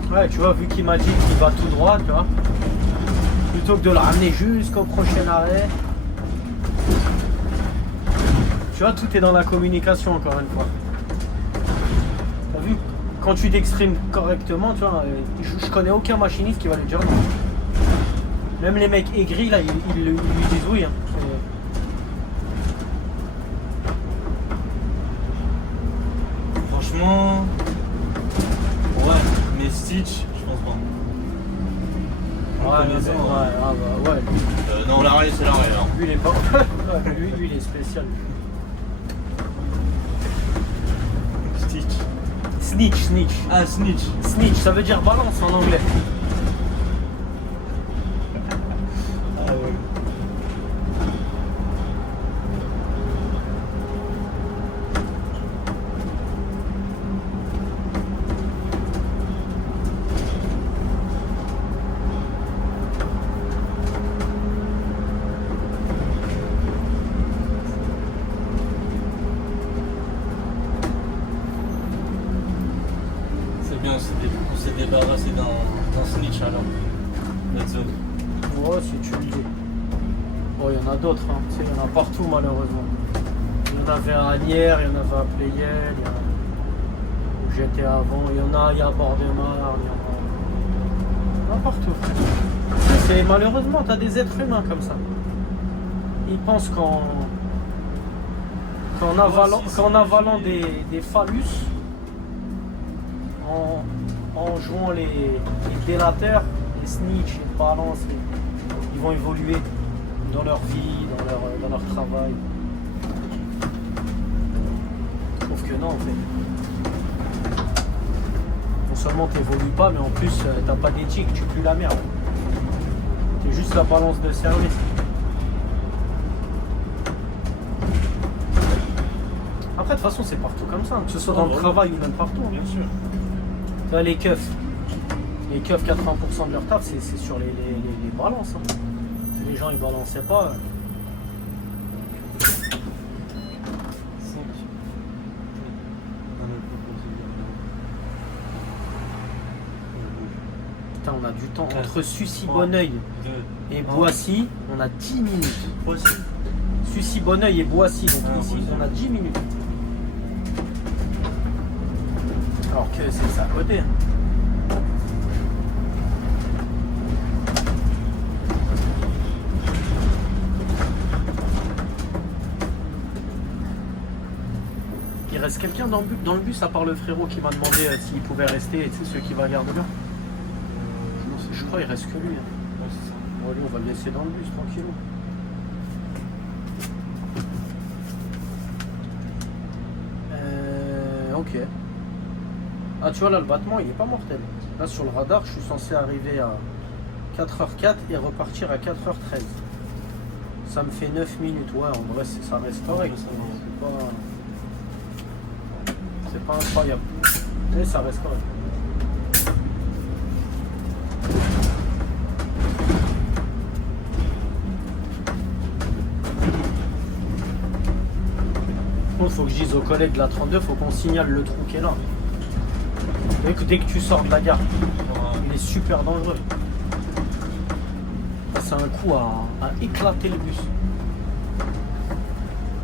fond. Ouais, tu vois, vu qu'il m'a dit qu'il va tout droit, tu vois. Plutôt que de le ramener jusqu'au prochain arrêt. Tu vois, tout est dans la communication, encore une fois. T'as vu? Quand tu t'exprimes correctement, tu vois, je connais aucun machiniste qui va lui dire non. Même les mecs aigris, là, ils lui disent oui. Hein. Franchement, ouais, mais Stitch, je pense pas. Ouais, Connaissant, ouais. non, l'arrêt, c'est l'arrêt là. Lui, il est pas. Ouais, lui, il est spécial. Stitch. Snitch. Ah, Snitch. Snitch, ça veut dire balance en anglais. Ah ouais. dans Snitch alors. Notre zone. Ouais, si tu le dis. Bon, il y en a d'autres, hein. Tu sais, il y en a partout malheureusement. Il y en avait à Agnières, il y en avait à Playel, il y en a où j'étais avant, il y en a à Bord-de-Marne, il y en a partout. C'est malheureusement, t'as des êtres humains comme ça. Ils pensent qu'en avalant des phallus, en jouant les délateurs, les snitch, les balances, ils vont évoluer dans leur vie, dans leur travail. Je trouve que non en fait. Non seulement t'évolues pas, mais en plus t'as pas d'éthique, tu pues la merde. T'es juste la balance de service. Après de toute façon c'est partout comme ça, que ce soit dans le travail ou même partout. Bien sûr. Là, les keufs, 80% de leur taf, c'est sur les balances. Hein. Si les gens ils balançaient pas. Putain, on a du temps. Entre Sucy-Bonneuil et Boissy, on a 10 minutes. Sucy-Bonneuil et Boissy, donc ici, on a 10 minutes. Alors que c'est à côté. Il reste quelqu'un dans le bus à part le frérot qui m'a demandé s'il pouvait rester, et tu sais, ceux qui va garder bien. Je crois qu'il reste que lui. Hein. Ouais, c'est ça. Bon, lui, on va le laisser dans le bus, tranquillou. Ok. Ah, tu vois, là, le battement, il est pas mortel. Là, sur le radar, je suis censé arriver à 4h04 et repartir à 4h13. Ça me fait 9 minutes. Ouais, en vrai, ça reste correct. C'est pas incroyable. Mais ça reste correct. Il faut que je dise aux collègues de la 32, faut qu'on signale le trou qui est là. Dès que tu sors de la gare, il est super dangereux. C'est un coup à éclater le bus.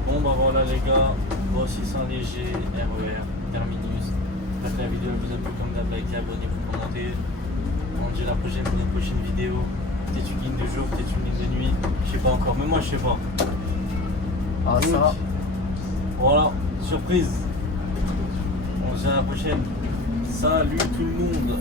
Bon bah voilà les gars, voici Saint-Léger, RER, terminus. J'espère que la vidéo vous a plu, comme d'hab, likez, abonnez-vous, commentez. On se dit à la prochaine pour une prochaine vidéo. Peut-être une ligne de jour, peut-être une ligne de nuit. Je sais pas encore, mais moi je sais pas. Ah ça. Voilà, surprise. On se dit à la prochaine. Salut tout le monde.